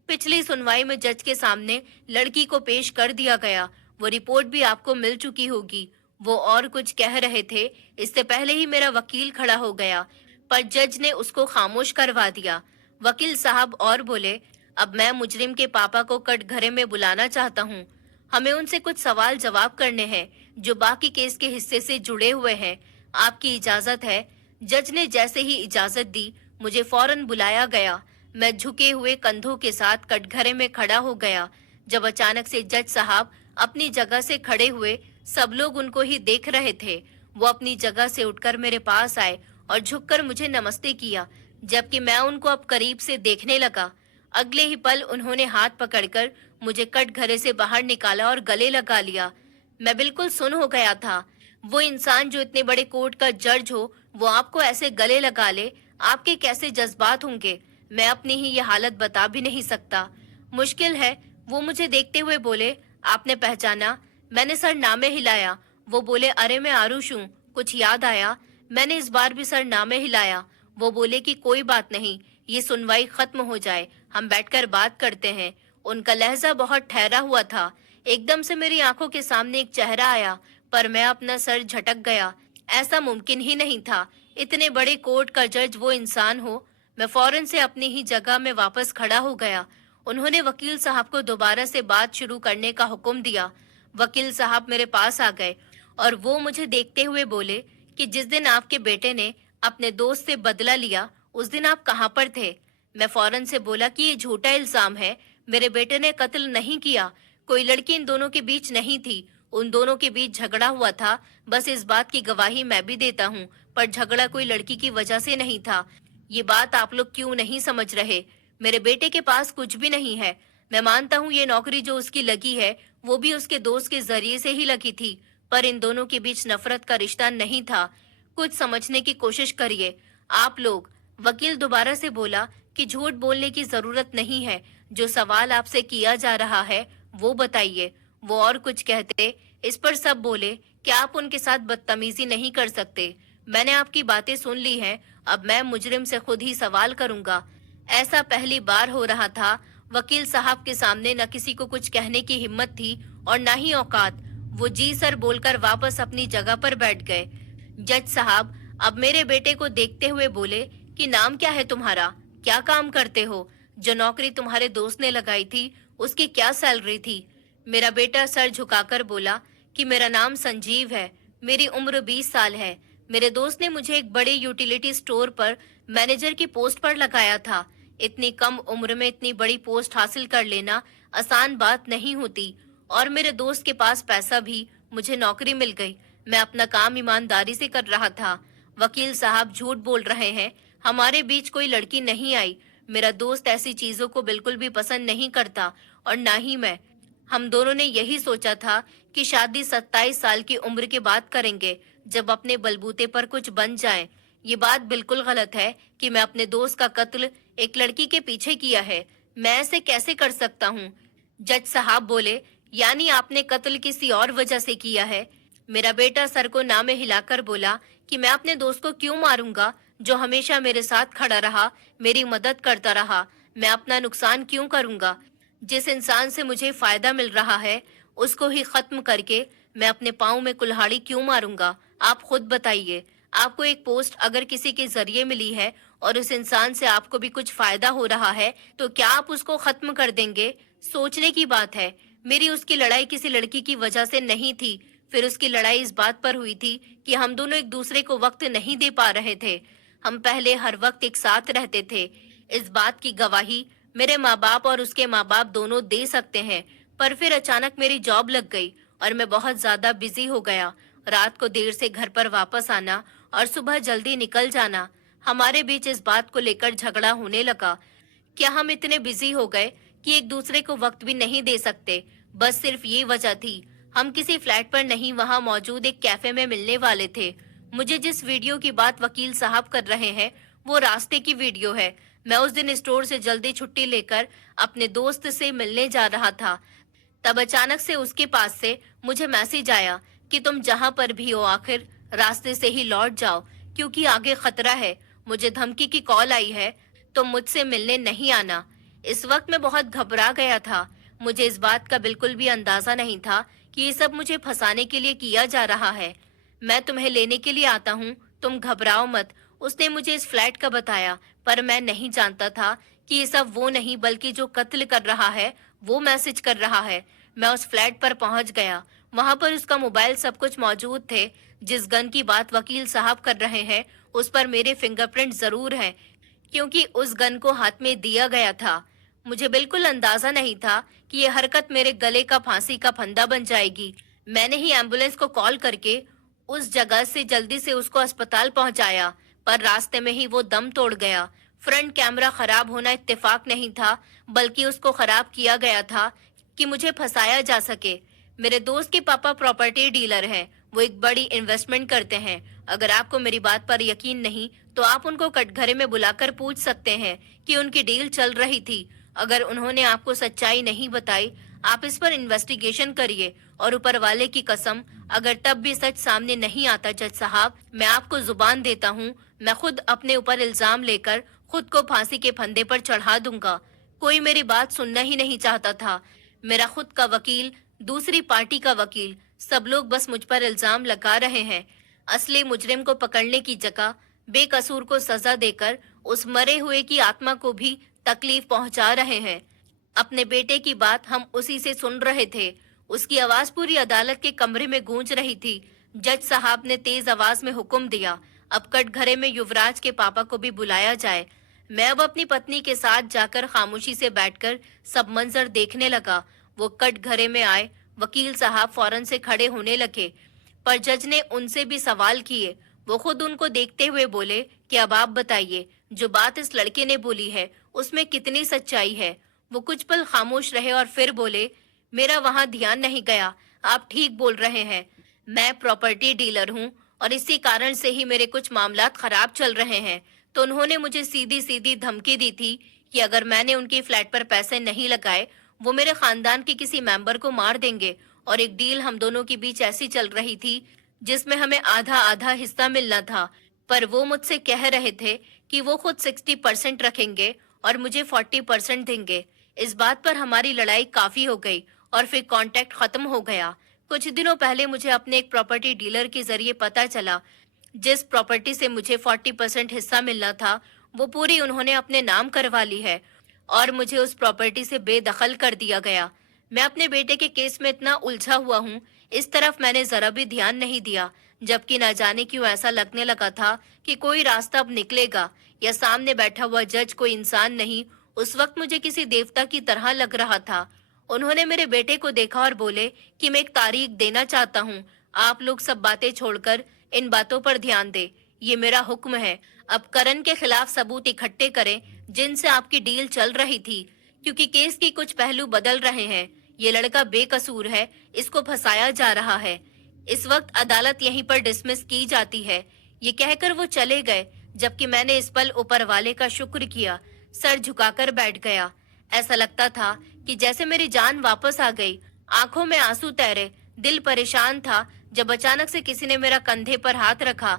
पिछली सुनवाई में जज के सामने लड़की को पेश कर दिया गया। वो रिपोर्ट भी आपको मिल चुकी होगी। वो और कुछ कह रहे थे, इससे पहले ही मेरा वकील खड़ा हो गया, पर जज ने उसको खामोश करवा दिया। वकील साहब और बोले, अब मैं मुजरिम के पापा को कटघरे में बुलाना चाहता हूँ। हमें उनसे कुछ सवाल जवाब करने हैं जो बाकी केस के हिस्से से जुड़े हुए हैं। आपकी इजाजत है? जज ने जैसे ही इजाजत दी, मुझे फौरन बुलाया गया। मैं झुके हुए कंधों के साथ कटघरे में खड़ा हो गया। जब अचानक से जज साहब अपनी जगह से खड़े हुए, सब लोग उनको ही देख रहे थे। वो अपनी जगह से उठकर मेरे पास आए और झुककर मुझे नमस्ते किया, जबकि मैं उनको अब करीब से देखने लगा। अगले ही पल उन्होंने हाथ पकड़कर मुझे कटघरे से बाहर निकाला और गले लगा लिया। मैं बिल्कुल सुन्न हो गया था। वो इंसान जो इतने बड़े कोर्ट का जज हो, वो आपको ऐसे गले लगा ले, आपके कैसे जज्बात होंगे, मैं अपनी ही ये हालत बता भी नहीं सकता। मुश्किल है। वो मुझे देखते हुए बोले, आपने पहचाना? मैंने सर नामे हिलाया। वो बोले, अरे मैं आरुष हूँ, कुछ याद आया? मैंने इस बार भी सर नामे हिलाया। वो बोले कि कोई बात नहीं, ये सुनवाई खत्म हो जाए, हम बैठकर बात करते हैं। उनका लहजा बहुत ठहरा हुआ था। एकदम से मेरी आंखों के सामने एक चेहरा आया, पर मैं अपना सर झटक गया। ऐसा मुमकिन ही नहीं था, इतने बड़े कोर्ट का जज वो इंसान हो। मैं फौरन से अपनी ही जगह में वापस खड़ा हो गया। उन्होंने वकील साहब को दोबारा से बात शुरू करने का हुक्म दिया। वकील साहब मेरे पास आ गए और वो मुझे देखते हुए बोले कि जिस दिन आपके बेटे ने अपने दोस्त से बदला लिया उस दिन आप कहाँ पर थे। मैं फौरन से बोला कि ये झूठा इल्जाम है, मेरे बेटे ने कत्ल नहीं किया, कोई लड़की इन दोनों के बीच नहीं थी, उन दोनों के बीच झगड़ा हुआ था, बस इस बात की गवाही मैं भी देता हूँ, पर झगड़ा कोई लड़की की वजह से नहीं था। ये बात आप लोग क्यों नहीं समझ रहे? मेरे बेटे के पास कुछ भी नहीं है। मैं मानता हूँ ये नौकरी जो उसकी लगी है वो भी उसके दोस्त के जरिए से ही लगी थी, पर इन दोनों के बीच नफरत का रिश्ता नहीं था। कुछ समझने की कोशिश करिए आप लोग। वकील दोबारा से बोला कि झूठ बोलने की जरूरत नहीं है, जो सवाल आपसे किया जा रहा है वो बताइए। वो और कुछ कहते, इस पर सब बोले कि आप उनके साथ बदतमीजी नहीं कर सकते। मैंने आपकी बातें सुन ली हैं, अब मैं मुजरिम से खुद ही सवाल करूंगा। ऐसा पहली बार हो रहा था। वकील साहब के सामने न किसी को कुछ कहने की हिम्मत थी और न ही औकात। वो जी सर बोलकर वापस अपनी जगह पर बैठ गए। जज साहब अब मेरे बेटे को देखते हुए बोले कि नाम क्या है तुम्हारा, क्या काम करते हो, जो नौकरी तुम्हारे दोस्त ने लगाई थी उसकी क्या सैलरी थी। मेरा बेटा सर झुकाकर बोला कि मेरा नाम संजीव है, मेरी उम्र 20 साल है। मेरे दोस्त ने मुझे एक बड़े यूटिलिटी स्टोर पर मैनेजर की पोस्ट पर लगाया था। इतनी कम उम्र में इतनी बड़ी पोस्ट हासिल कर लेना आसान बात नहीं होती, और मेरे दोस्त के पास पैसा भी, मुझे नौकरी मिल गई। मैं अपना काम ईमानदारी से कर रहा था। वकील साहब झूठ बोल रहे हैं, हमारे बीच कोई लड़की नहीं आई। मेरा दोस्त ऐसी चीजों को बिल्कुल भी पसंद नहीं करता और ना ही मैं। हम दोनों ने यही सोचा था कि शादी 27 साल की उम्र के बाद करेंगे, जब अपने बलबूते पर कुछ बन जाए। ये बात बिल्कुल गलत है कि मैं अपने दोस्त का कत्ल एक लड़की के पीछे किया है। मैं ऐसे कैसे कर सकता हूँ? जज साहब बोले, यानी आपने कत्ल किसी और वजह से किया है? मेरा बेटा सर को नामे हिलाकर बोला कि मैं अपने दोस्त को क्यों मारूंगा, जो हमेशा मेरे साथ खड़ा रहा, मेरी मदद करता रहा। मैं अपना नुकसान क्यों करूंगा? जिस इंसान से मुझे फायदा मिल रहा है उसको ही खत्म करके मैं अपने पाँव में कुल्हाड़ी क्यों मारूंगा? आप खुद बताइए। आपको एक पोस्ट अगर किसी के जरिए मिली है और उस इंसान से आपको भी कुछ फायदा हो रहा है, तो क्या आप उसको खत्म कर देंगे? सोचने की बात है। मेरी उसकी लड़ाई किसी लड़की की वजह से नहीं थी। फिर उसकी लड़ाई इस बात पर हुई थी कि हम दोनों एक दूसरे को वक्त नहीं दे पा रहे थे। हम पहले हर वक्त एक साथ रहते थे। इस बात की गवाही मेरे माँ बाप और उसके माँ बाप दोनों दे सकते हैं। पर फिर अचानक मेरी जॉब लग गई और मैं बहुत ज्यादा बिजी हो गया। रात को देर से घर पर वापस आना और सुबह जल्दी निकल जाना। हमारे बीच इस बात को लेकर झगड़ा होने लगा। क्या हम इतने बिजी हो गए कि एक दूसरे को वक्त भी नहीं दे सकते? बस सिर्फ ये वजह थी। हम किसी फ्लैट पर नहीं, वहाँ मौजूद एक कैफे में मिलने वाले थे। मुझे जिस वीडियो की बात वकील साहब कर रहे हैं वो रास्ते की वीडियो है। मैं उस दिन स्टोर से जल्दी छुट्टी लेकर अपने दोस्त से मिलने जा रहा था। तब अचानक से उसके पास से मुझे मैसेज आया कि तुम जहाँ पर भी हो आखिर रास्ते से ही लौट जाओ, क्योंकि आगे खतरा है। मुझे धमकी की कॉल आई है, तुम मुझसे मिलने नहीं आना। इस वक्त मैं बहुत घबरा गया था। मुझे इस बात का बिल्कुल भी अंदाजा नहीं था कि ये सब मुझे फंसाने के लिए किया जा रहा है। मैं तुम्हें लेने के लिए आता हूँ, तुम घबराओ मत। उसने मुझे इस फ्लैट का बताया, पर मैं नहीं जानता था कि ये सब वो नहीं बल्कि जो कत्ल कर रहा है वो मैसेज कर रहा है। मैं उस फ्लैट पर पहुंच गया। वहां पर उसका मोबाइल सब कुछ मौजूद थे। जिस गन की बात वकील साहब कर रहे हैं उस पर मेरे फिंगरप्रिंट जरूर हैं, क्योंकि उस गन को हाथ में दिया गया था। मुझे बिल्कुल अंदाजा नहीं था कि ये हरकत मेरे गले का फांसी का फंदा बन जाएगी। मैंने ही एम्बुलेंस को कॉल करके उस जगह से जल्दी से उसको अस्पताल पहुंचाया, पर रास्ते में ही वो दम तोड़ गया। फ्रंट कैमरा खराब होना इत्तेफाक नहीं था, बल्कि उसको खराब किया गया था कि मुझे फंसाया जा सके। मेरे दोस्त के पापा प्रॉपर्टी डीलर हैं, वो एक बड़ी इन्वेस्टमेंट करते हैं। अगर आपको मेरी बात पर यकीन नहीं तो आप उनको कटघरे में बुलाकर पूछ सकते हैं कि उनकी डील चल रही थी। अगर उन्होंने आपको सच्चाई नहीं बताई, आप इस पर इन्वेस्टिगेशन करिए, और ऊपर वाले की कसम अगर तब भी सच सामने नहीं आता जज साहब, मैं आपको जुबान देता हूँ, मैं खुद अपने ऊपर इल्जाम लेकर खुद को फांसी के फंदे पर चढ़ा दूंगा। कोई मेरी बात सुनना ही नहीं चाहता था। मेरा खुद का वकील, दूसरी पार्टी का वकील, सब लोग बस मुझ पर इल्जाम लगा रहे हैं। असली मुजरिम को पकड़ने की जगह बेकसूर को सजा देकर उस मरे हुए की आत्मा को भी तकलीफ पहुंचा रहे हैं। अपने बेटे की बात हम उसी से सुन रहे थे। उसकी आवाज पूरी अदालत के कमरे में गूंज रही थी। जज साहब ने तेज आवाज में हुक्म दिया, अब कटघरे में युवराज के पापा को भी बुलाया जाए। मैं अब अपनी पत्नी के साथ जाकर खामोशी से बैठकर सब मंजर देखने लगा। वो कटघरे में आए, वकील साहब फौरन से खड़े होने लगे, पर जज ने उनसे भी सवाल किए। वो खुद उनको देखते हुए बोले कि अब आप बताइए, जो बात इस लड़के ने बोली है उसमें कितनी सच्चाई है। वो कुछ पल खामोश रहे और फिर बोले, मेरा वहां ध्यान नहीं गया, आप ठीक बोल रहे हैं। मैं प्रॉपर्टी डीलर हूँ और इसी कारण से ही मेरे कुछ मामलात खराब चल रहे हैं। तो उन्होंने मुझे सीधी सीधी धमकी दी थी कि अगर मैंने उनके फ्लैट पर पैसे नहीं लगाए, वो मेरे खानदान के किसी मेंबर को मार देंगे। और एक डील हम दोनों के बीच ऐसी चल रही थी जिसमें हमें आधा आधा हिस्सा मिलना था, पर वो मुझसे कह रहे थे कि वो खुद 60% रखेंगे और मुझे 40% देंगे। इस बात पर हमारी लड़ाई काफी हो गई और फिर कांटेक्ट खत्म हो गया। कुछ दिनों पहले मुझे अपने एक प्रॉपर्टी डीलर के जरिए पता चला, जिस प्रॉपर्टी से मुझे 40% हिस्सा मिलना था वो पूरी उन्होंने अपने नाम करवा ली है और मुझे उस प्रॉपर्टी से बेदखल कर दिया गया। मैं अपने बेटे के केस में इतना उलझा हुआ हूँ, इस तरफ मैंने जरा भी ध्यान नहीं दिया, जबकि न जाने क्यों ऐसा लगने लगा था कि कोई रास्ता अब निकलेगा या सामने बैठा हुआ जज कोई इंसान नहीं, उस वक्त मुझे किसी देवता की तरह लग रहा था। उन्होंने मेरे बेटे को देखा और बोले कि मैं एक तारीख देना चाहता हूँ, आप लोग सब बातें छोड़कर इन बातों पर ध्यान दे, ये मेरा हुक्म है। अब करण के खिलाफ सबूत इकट्ठे करें जिनसे आपकी डील चल रही थी, क्योंकि केस की कुछ पहलू बदल रहे हैं। ये लड़का बेकसूर है, इसको फंसाया जा रहा है। इस वक्त अदालत यहीं पर डिसमिस की जाती है। ये कहकर वो चले गए, जबकि मैंने इस पल ऊपर वाले का शुक्र किया, सर झुकाकर बैठ गया। ऐसा लगता था कि जैसे मेरी जान वापस आ गई। आंखों में आंसू तैरे, दिल परेशान था जब अचानक से किसी ने मेरा कंधे पर हाथ रखा।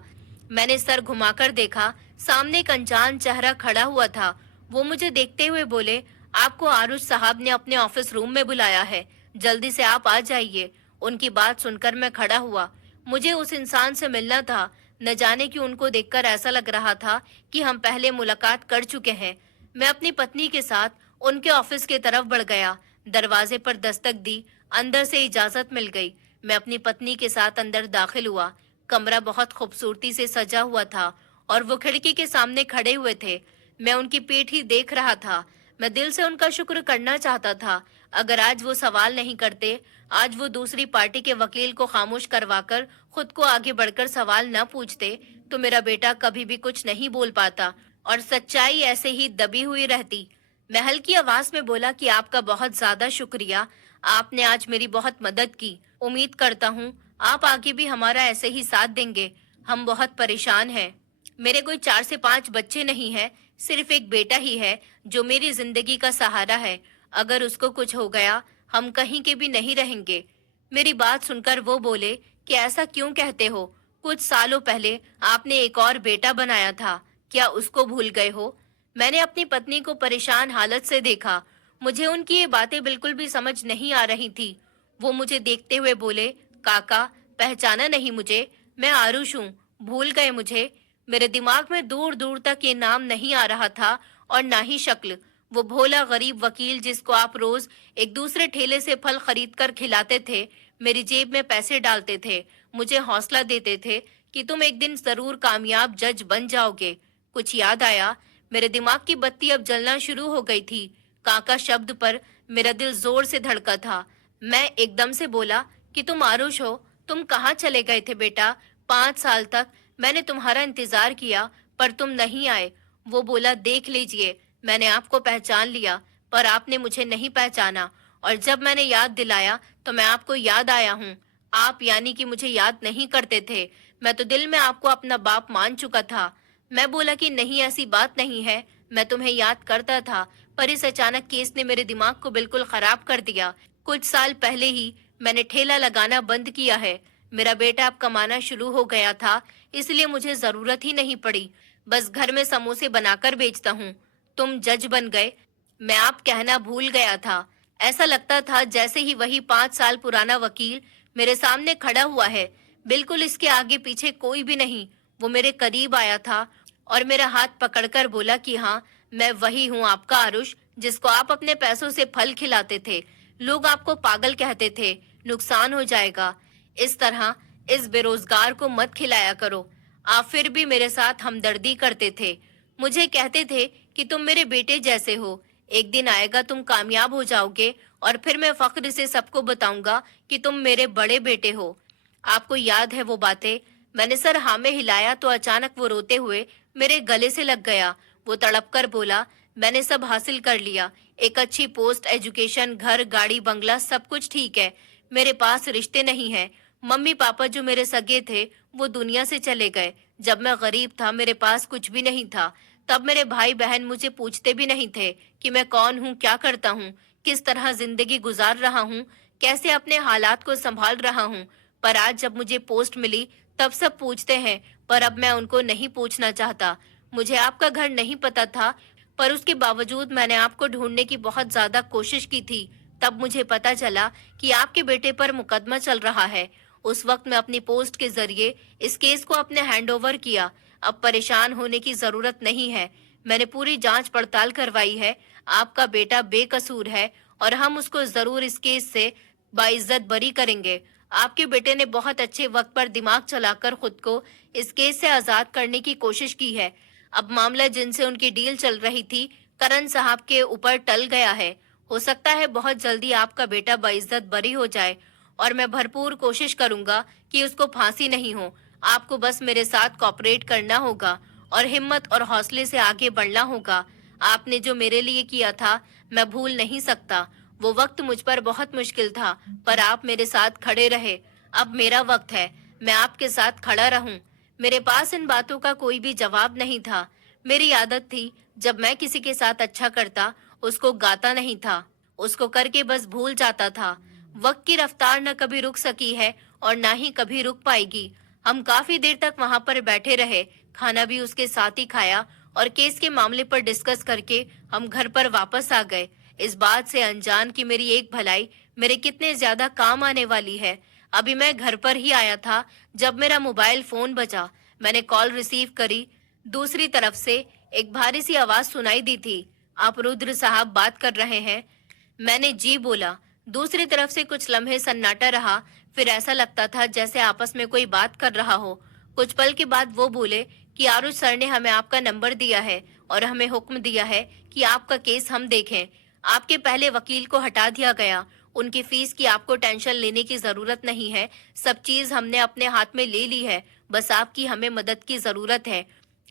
मैंने सर घुमाकर देखा, सामने एक अनजान चेहरा खड़ा हुआ था। वो मुझे देखते हुए बोले, आपको आरुष साहब ने अपने ऑफिस रूम में बुलाया है, जल्दी से आप आ जाइए। उनकी बात सुनकर मैं खड़ा हुआ। मुझे उस इंसान से मिलना था। न जाने क्यों उनको देखकर ऐसा लग रहा था कि हम पहले मुलाकात कर चुके हैं। मैं अपनी पत्नी के साथ उनके ऑफिस की तरफ बढ़ गया। दरवाजे पर दस्तक दी, अंदर से इजाजत मिल गई। मैं अपनी पत्नी के साथ अंदर दाखिल हुआ। कमरा बहुत खूबसूरती से सजा हुआ था और वो खिड़की के सामने खड़े हुए थे। मैं उनकी पीठ ही देख रहा था। मैं दिल से उनका शुक्र करना चाहता था। अगर आज वो सवाल नहीं करते, आज वो दूसरी पार्टी के वकील को खामोश करवाकर खुद को आगे बढ़कर सवाल न पूछते, तो मेरा बेटा कभी भी कुछ नहीं बोल पाता और सच्चाई ऐसे ही दबी हुई रहती। मैं हल्की आवाज में बोला कि आपका बहुत ज्यादा शुक्रिया, आपने आज मेरी बहुत मदद की। उम्मीद करता हूँ आप आगे भी हमारा ऐसे ही साथ देंगे। हम बहुत परेशान हैं। मेरे कोई 4 से 5 बच्चे नहीं है, सिर्फ एक बेटा ही है जो मेरी जिंदगी का सहारा है। अगर उसको कुछ हो गया, हम कहीं के भी नहीं रहेंगे। मेरी बात सुनकर वो बोले कि ऐसा क्यों कहते हो? कुछ सालों पहले आपने एक और बेटा बनाया था, क्या उसको भूल गए हो? मैंने अपनी पत्नी को परेशान हालत से देखा। मुझे उनकी ये बातें बिल्कुल भी समझ नहीं आ रही थी। वो मुझे देखते हुए बोले, काका, पहचाना नहीं मुझे? मैं आरुष हूँ, भूल गए मुझे? मेरे दिमाग में दूर दूर तक ये नाम नहीं आ रहा था और ना ही शक्ल। वो भोला गरीब वकील जिसको आप रोज एक दूसरे ठेले से फल खरीद कर खिलाते थे, मेरी जेब में पैसे डालते थे, मुझे हौसला देते थे कि तुम एक दिन जरूर कामयाब जज बन जाओगे। कुछ याद आया? मेरे दिमाग की बत्ती अब जलना शुरू हो गई थी। काका शब्द पर मेरा दिल जोर से धड़का था। मैं एकदम से बोला कि तुम आरुष हो, तुम कहाँ चले गए थे बेटा? 5 साल तक मैंने तुम्हारा इंतजार किया पर तुम नहीं आए। वो बोला, देख लीजिए, मैंने आपको पहचान लिया पर आपने मुझे नहीं पहचाना, और जब मैंने याद दिलाया तो मैं आपको याद आया हूँ। आप यानी कि मुझे याद नहीं करते थे? मैं तो दिल में आपको अपना बाप मान चुका था। मैं बोला कि नहीं, ऐसी बात नहीं है, मैं तुम्हें याद करता था, पर इस अचानक केस ने मेरे दिमाग को बिल्कुल खराब कर दिया। कुछ साल पहले ही मैंने ठेला लगाना बंद किया है। मेरा बेटा अब कमाना शुरू हो गया था, इसलिए मुझे जरूरत ही नहीं पड़ी। बस घर में समोसे बनाकर बेचता हूँ। तुम जज बन गए, मैं आप कहना भूल गया था। ऐसा लगता था जैसे ही वही 5 साल पुराना वकील मेरे सामने खड़ा हुआ है, बिल्कुल इसके आगे पीछे कोई भी नहीं। वो मेरे करीब आया था और मेरा हाथ पकड़कर बोला कि हाँ, मैं वही हूँ आपका आरुष, जिसको आप अपने पैसों से फल खिलाते थे। लोग आपको पागल कहते थे, नुकसान हो जाएगा। इस तरह इस बेरोजगार को मत खिलाया करो। आप फिर भी मेरे साथ हमदर्दी करते थे। मुझे कहते थे कि तुम मेरे बेटे जैसे हो। एक दिन आएगा तुम कामयाब हो जाओगे और फिर मैं फख्र से सबको बताऊंगा कि तुम मेरे बड़े बेटे हो। आपको याद है वो बातें? मैंने सर हाँ में हिलाया तो अचानक वो रोते हुए मेरे गले से लग गया। वो तड़प कर बोला, मैंने सब हासिल कर लिया। एक अच्छी पोस्ट, एजुकेशन, घर, गाड़ी, बंगला, सब कुछ ठीक है। मेरे पास रिश्ते नहीं है। मम्मी पापा जो मेरे सगे थे वो दुनिया से चले गए। जब मैं गरीब था, मेरे पास कुछ भी नहीं था, तब मेरे भाई बहन मुझे पूछते भी नहीं थे कि मैं कौन हूँ, क्या करता हूँ, किस तरह जिंदगी गुजार रहा हूँ, कैसे अपने हालात को संभाल रहा हूँ। पर आज जब मुझे पोस्ट मिली तब सब पूछते हैं, पर अब मैं उनको नहीं पूछना चाहता। मुझे आपका घर नहीं पता था, पर उसके बावजूद मैंने आपको ढूंढने की बहुत ज्यादा कोशिश की थी। तब मुझे पता चला कि आपके बेटे पर मुकदमा चल रहा है। उस वक्त मैं अपनी पोस्ट के जरिए इस केस को अपने हैंडओवर किया। अब परेशान होने की जरूरत नहीं है। मैंने पूरी जांच पड़ताल करवाई है। आपका बेटा बेकसूर है और हम उसको जरूर इस केस से बाइज्जत बरी करेंगे। आपके बेटे ने बहुत अच्छे वक्त पर दिमाग चलाकर खुद को इस केस से आजाद करने की कोशिश की है। अब मामला जिनसे उनकी डील चल रही थी, करण साहब के ऊपर टल गया है। हो सकता है बहुत जल्दी आपका बेटा बाइज्जत बरी हो जाए और मैं भरपूर कोशिश करूंगा कि उसको फांसी नहीं हो। आपको बस मेरे साथ कॉपरेट करना होगा और हिम्मत और हौसले से आगे बढ़ना होगा। आपने जो मेरे लिए किया था मैं भूल नहीं सकता। वो वक्त मुझ पर बहुत मुश्किल था, पर आप मेरे साथ खड़े रहे। अब मेरा वक्त है, मैं आपके साथ खड़ा रहूं। मेरे पास इन बातों का कोई भी जवाब नहीं था। मेरी आदत थी, जब मैं किसी के साथ अच्छा करता उसको गाता नहीं था, उसको करके बस भूल जाता था। वक्त की रफ्तार न कभी रुक सकी है और ना ही कभी रुक पाएगी। हम काफी देर तक वहां पर बैठे रहे, खाना भी उसके साथ ही खाया और केस के मामले पर डिस्कस करके हम घर पर वापस आ गए, इस बात से अनजान कि मेरी एक भलाई मेरे कितने ज्यादा काम आने वाली है। अभी मैं घर पर ही आया था जब मेरा मोबाइल फोन बजा। मैंने कॉल रिसीव करी। दूसरी तरफ से एक भारी सी आवाज सुनाई दी थी। आप रुद्र साहब बात कर रहे हैं? मैंने जी बोला। दूसरी तरफ से कुछ लम्हे सन्नाटा रहा, फिर ऐसा लगता था जैसे आपस में कोई बात कर रहा हो। कुछ पल के बाद वो बोले कि आरुष सर ने हमें आपका नंबर दिया है और हमें हुक्म दिया है कि आपका केस हम देखें। आपके पहले वकील को हटा दिया गया। उनकी फीस की आपको टेंशन लेने की जरूरत नहीं है। सब चीज हमने अपने हाथ में ले ली है। बस आपकी हमें मदद की जरूरत है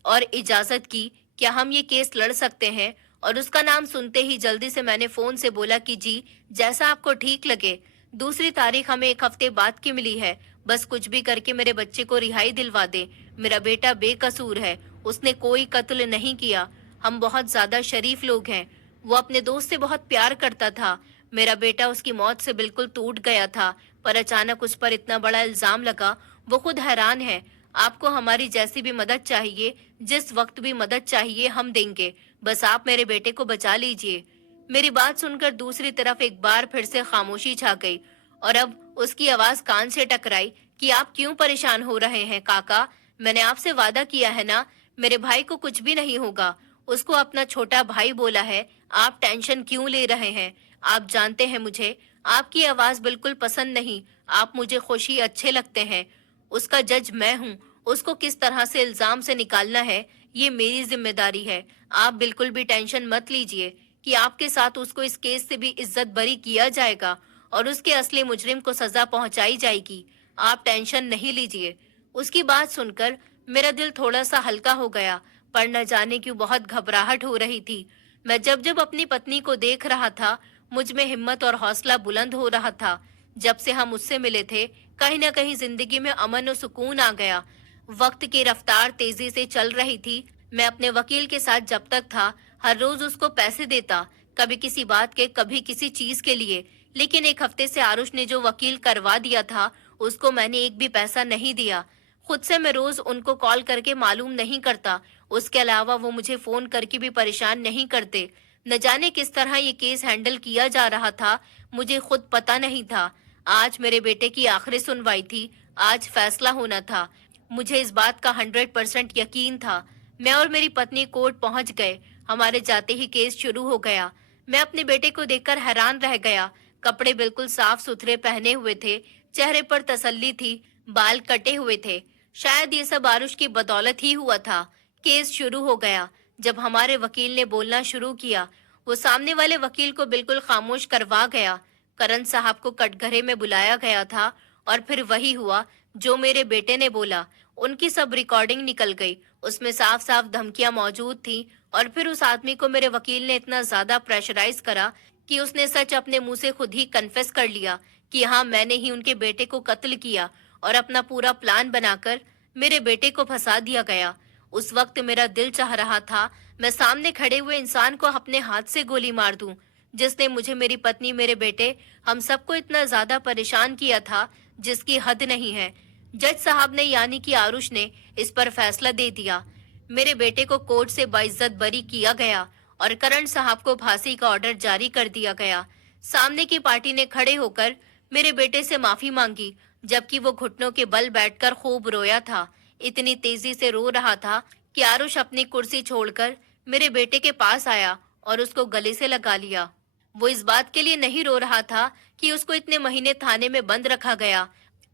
और इजाजत की। क्या हम ये केस लड़ सकते हैं? और उसका नाम सुनते ही जल्दी से मैंने फोन से बोला कि जी, जैसा आपको ठीक लगे। दूसरी तारीख हमें एक हफ्ते बाद की मिली है। बस कुछ भी करके मेरे बच्चे को रिहाई दिलवा दे। मेरा बेटा बेकसूर है, उसने कोई कत्ल नहीं किया। हम बहुत ज्यादा शरीफ लोग हैं। वो अपने दोस्त से बहुत प्यार करता था। मेरा बेटा उसकी मौत से बिल्कुल टूट गया था, पर अचानक उस पर इतना बड़ा इल्जाम लगा। वो खुद हैरान है। आपको हमारी जैसी भी मदद चाहिए, जिस वक्त भी मदद चाहिए हम देंगे। बस आप मेरे बेटे को बचा लीजिए। मेरी बात सुनकर दूसरी तरफ एक बार फिर से खामोशी छा गई और अब उसकी आवाज कान से टकराई कि आप क्यों परेशान हो रहे हैं काका? मैंने आपसे वादा किया है ना, मेरे भाई को कुछ भी नहीं होगा। उसको अपना छोटा भाई बोला है। आप टेंशन क्यों ले रहे हैं? आप जानते हैं मुझे आपकी आवाज बिल्कुल पसंद नहीं। आप मुझे खुशी अच्छे लगते हैं। उसका जज मैं हूँ। उसको किस तरह से इल्जाम से निकालना है ये मेरी जिम्मेदारी है। आप बिल्कुल भी टेंशन मत लीजिए कि आपके साथ उसको इस केस से भी इज्जत बरी किया जाएगा और उसके असली मुजरिम को सजा पहुंचाई जाएगी। आप टेंशन नहीं लीजिए। उसकी बात सुनकर मेरा दिल थोड़ा सा हल्का हो गया, पर न जाने क्यों बहुत घबराहट हो रही थी। मैं जब जब अपनी पत्नी को देख रहा था, मुझ में हिम्मत और हौसला बुलंद हो रहा था। जब से हम उससे मिले थे, कहीं न कहीं जिंदगी में अमन और सुकून आ गया। वक्त की रफ्तार तेजी से चल रही थी। मैं अपने वकील के साथ जब तक था, हर रोज उसको पैसे देता, कभी किसी बात के, कभी किसी चीज के लिए। लेकिन एक हफ्ते से आरुष ने जो वकील करवा दिया था, उसको मैंने एक भी पैसा नहीं दिया। खुद से मैं रोज उनको कॉल करके मालूम नहीं करता। उसके अलावा वो मुझे फोन करके भी परेशान नहीं करते। न जाने किस तरह ये केस हैंडल किया जा रहा था, मुझे खुद पता नहीं था। आज मेरे बेटे की आखिरी सुनवाई थी। आज फैसला होना था। मुझे इस बात का 100% यकीन था। मैं और मेरी पत्नी कोर्ट पहुंच गए। हमारे जाते ही केस शुरू हो गया। मैं अपने बेटे को देखकर हैरान रह गया। कपड़े बिल्कुल साफ सुथरे पहने हुए थे, चेहरे पर तसल्ली थी। बाल कटे हुए थे। शायद ये सब आरुष की बदौलत ही हुआ था। केस शुरू हो गया। जब हमारे वकील ने बोलना शुरू किया, वो सामने वाले वकील को बिल्कुल खामोश करवा गया। करण साहब को कटघरे में बुलाया गया था और फिर वही हुआ जो मेरे बेटे ने बोला। उनकी सब रिकॉर्डिंग निकल गई। उसमें साफ साफ धमकियां मौजूद थी। और फिर उस आदमी को मेरे वकील ने इतना ज्यादा प्रेशराइज करा कि उसने सच अपने मुंह से खुद ही कन्फेस कर लिया कि हाँ, मैंने ही उनके बेटे को कत्ल किया और अपना पूरा प्लान बनाकर मेरे बेटे को फंसा दिया गया। उस वक्त मेरा दिल चाह रहा था मैं सामने खड़े हुए इंसान को अपने हाथ से गोली मार दूं, जिसने मुझे, मेरी पत्नी, मेरे बेटे, हम सबको इतना ज्यादा परेशान किया था जिसकी हद नहीं है। जज साहब ने, यानी कि आरुष ने, इस पर फैसला दे दिया। मेरे बेटे को कोर्ट से बाइज्जत बरी किया गया और करण साहब को फांसी का ऑर्डर जारी कर दिया गया। सामने की पार्टी ने खड़े होकर मेरे बेटे से माफी मांगी, जबकि वो घुटनों के बल बैठकर खूब रोया था। इतनी तेजी से रो रहा था कि आरुष अपनी कुर्सी छोड़कर मेरे बेटे के पास आया और उसको गले से लगा लिया। वो इस बात के लिए नहीं रो रहा था कि उसको इतने महीने थाने में बंद रखा गया।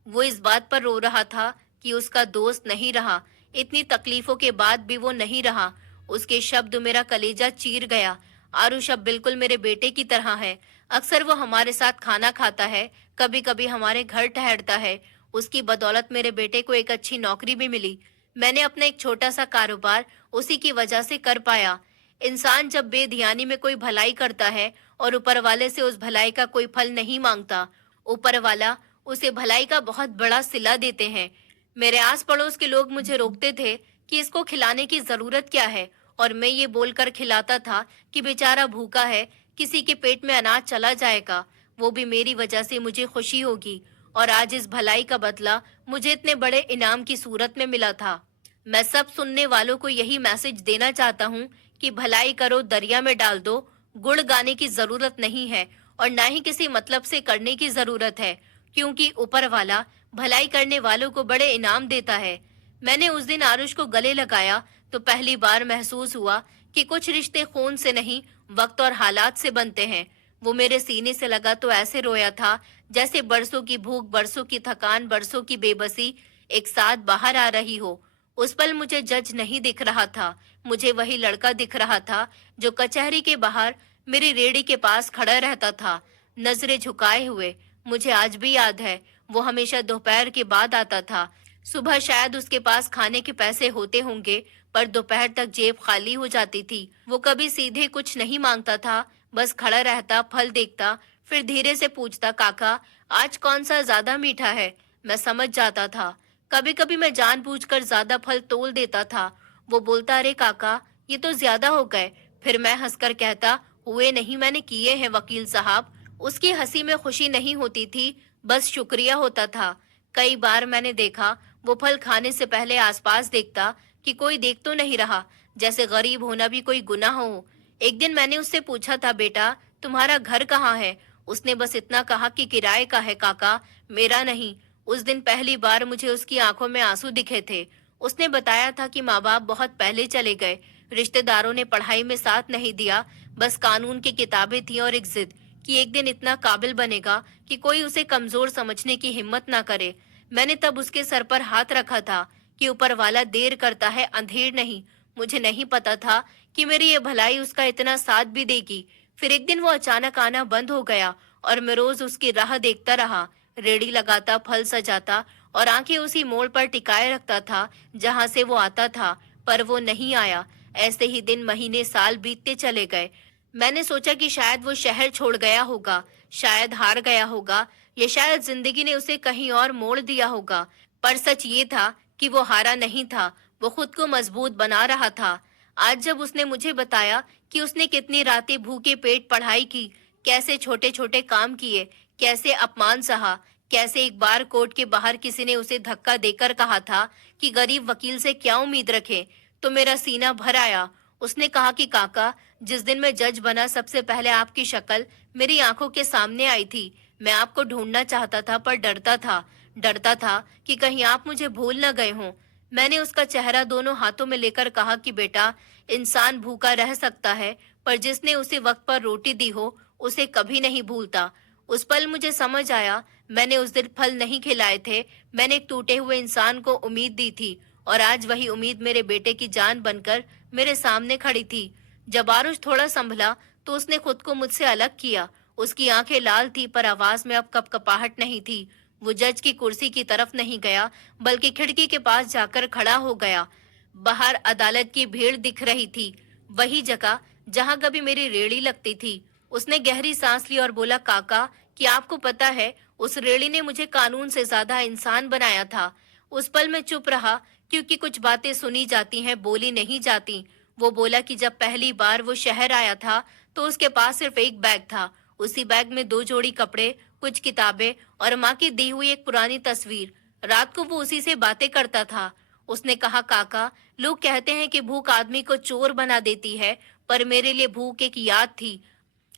वो इस बात पर रो रहा था कि उसका दोस्त नहीं रहा। इतनी तकलीफों के बाद भी वो नहीं रहा। उसके शब्द मेरा कलेजा चीर गया। आरुष अब बिल्कुल मेरे बेटे की तरह है। अक्सर वो हमारे साथ खाना खाता है, कभी कभी हमारे घर ठहरता है। उसकी बदौलत मेरे बेटे को एक अच्छी नौकरी भी मिली। मैंने अपना एक छोटा सा कारोबार उसी की वजह से कर पाया। इंसान जब बेध्यानी में कोई भलाई करता है और ऊपर वाले से उस भलाई का कोई फल नहीं मांगता, ऊपर वाला उसे भलाई का बहुत बड़ा सिला देते हैं। मेरे आस पड़ोस के लोग मुझे रोकते थे कि इसको खिलाने की जरूरत क्या है, और मैं ये बोलकर खिलाता था कि बेचारा भूखा है, किसी के पेट में अनाज चला जाएगा, वो भी मेरी वजह से मुझे खुशी होगी। और आज इस भलाई का बदला मुझे इतने बड़े इनाम की सूरत में मिला था। मैं सब सुनने वालों को यही मैसेज देना चाहता हूँ कि भलाई करो, दरिया में डाल दो। गुड़ गाने की जरूरत नहीं है और ना ही किसी मतलब से करने की जरूरत है, क्योंकि ऊपर वाला भलाई करने वालों को बड़े इनाम देता है। मैंने उस दिन आरुष को गले लगाया तो पहली बार महसूस हुआ कि कुछ रिश्ते खून से नहीं, वक्त और हालात से बनते हैं। वो मेरे सीने से लगा तो ऐसे रोया था जैसे बरसों की भूख, बरसों की थकान, बरसों की बेबसी एक साथ बाहर आ रही हो। उस पल मुझे जज नहीं दिख रहा था, मुझे वही लड़का दिख रहा था जो कचहरी के बाहर मेरी रेहड़ी के पास खड़ा रहता था, नजरें झुकाए हुए। मुझे आज भी याद है, वो हमेशा दोपहर के बाद आता था। सुबह शायद उसके पास खाने के पैसे होते होंगे, पर दोपहर तक जेब खाली हो जाती थी। वो कभी सीधे कुछ नहीं मांगता था, बस खड़ा रहता, फल देखता, फिर धीरे से पूछता, काका आज कौन सा ज्यादा मीठा है। मैं समझ जाता था। कभी कभी मैं जानबूझकर ज्यादा फल तोल देता था। वो बोलता, अरे काका ये तो ज्यादा हो गए। फिर मैं हंसकर कहता, हुए नहीं, मैंने किए हैं वकील साहब। उसकी हंसी में खुशी नहीं होती थी, बस शुक्रिया होता था। कई बार मैंने देखा वो फल खाने से पहले आसपास देखता कि कोई देख तो नहीं रहा, जैसे गरीब होना भी कोई गुनाह हो। एक दिन मैंने उससे पूछा था, बेटा तुम्हारा घर कहाँ है? उसने बस इतना कहा कि किराए का है काका, मेरा नहीं। उस दिन पहली बार मुझे उसकी आंखों में आंसू दिखे थे। उसने बताया था कि माँ बाप बहुत पहले चले गए, रिश्तेदारों ने पढ़ाई में साथ नहीं दिया, बस कानून की किताबें थी और एक जिद कि एक दिन इतना काबिल बनेगा कि कोई उसे कमजोर समझने की हिम्मत ना करे। मैंने तब उसके सर पर हाथ रखा था कि ऊपर वाला देर करता है, अंधेर नहीं। मुझे नहीं पता था कि मेरी ये भलाई उसका इतना साथ भी देगी। फिर एक दिन वो अचानक आना बंद हो गया और मैं रोज उसकी राह देखता रहा। रेड़ी लगाता, फल सजाता और आंखें उसी मोड़ पर टिकाए रखता था जहां से वो आता था, पर वो नहीं आया। ऐसे ही दिन, महीने, साल बीतते चले गए। मैंने सोचा कि शायद वो शहर छोड़ गया होगा, शायद हार गया होगा, या शायद जिंदगी ने उसे कहीं और मोड़ दिया होगा। पर सच ये था कि वो हारा नहीं था, वो खुद को मजबूत बना रहा था। आज जब उसने मुझे बताया कि उसने कितनी रातें भूखे पेट पढ़ाई की, कैसे छोटे छोटे काम किए, कैसे अपमान सहा, कैसे एक बार कोर्ट के बाहर किसी ने उसे धक्का देकर कहा था कि गरीब वकील से क्या उम्मीद रखे, तो मेरा सीना भर आया। उसने कहा कि काका, जिस दिन मैं जज बना सबसे पहले आपकी शक्ल मेरी आंखों के सामने आई थी। मैं आपको ढूंढना चाहता था पर डरता था कि कहीं आप मुझे भूल न गए हों। मैंने उसका चेहरा दोनों हाथों में लेकर कहा कि बेटा, इंसान भूखा रह सकता है, पर जिसने उसे वक्त पर रोटी दी हो उसे कभी नहीं भूलता। उस पल मुझे समझ आया, मैंने उस दिन फल नहीं खिलाए थे, मैंने एक टूटे हुए इंसान को उम्मीद दी थी और आज वही उम्मीद मेरे बेटे की जान बनकर मेरे सामने खड़ी थी। जब आरुष थोड़ा संभला तो उसने खुद को मुझसे अलग किया। उसकी आंखें लाल थी पर आवाज में अब कपकपाहट नहीं थी। वो जज की कुर्सी की तरफ नहीं गया बल्कि खिड़की के पास जाकर खड़ा हो गया। बाहर अदालत की भीड़ दिख रही थी, वही जगह जहां कभी मेरी रेड़ी लगती थी। उसने गहरी सांस ली और बोला, काका, कि आपको पता है उस रेड़ी ने मुझे कानून से ज्यादा इंसान बनाया था। उस पल मैं चुप रहा क्योंकि कुछ बातें सुनी जाती हैं, बोली नहीं जाती। वो बोला कि जब पहली बार वो शहर आया था तो उसके पास सिर्फ एक बैग था। उसी बैग में 2 जोड़ी कपड़े, कुछ किताबें और माँ की दी हुई एक पुरानी तस्वीर। रात को वो उसी से बातें करता था। उसने कहा, काका, लोग कहते हैं कि भूख आदमी को चोर बना देती है, पर मेरे लिए भूख एक याद थी।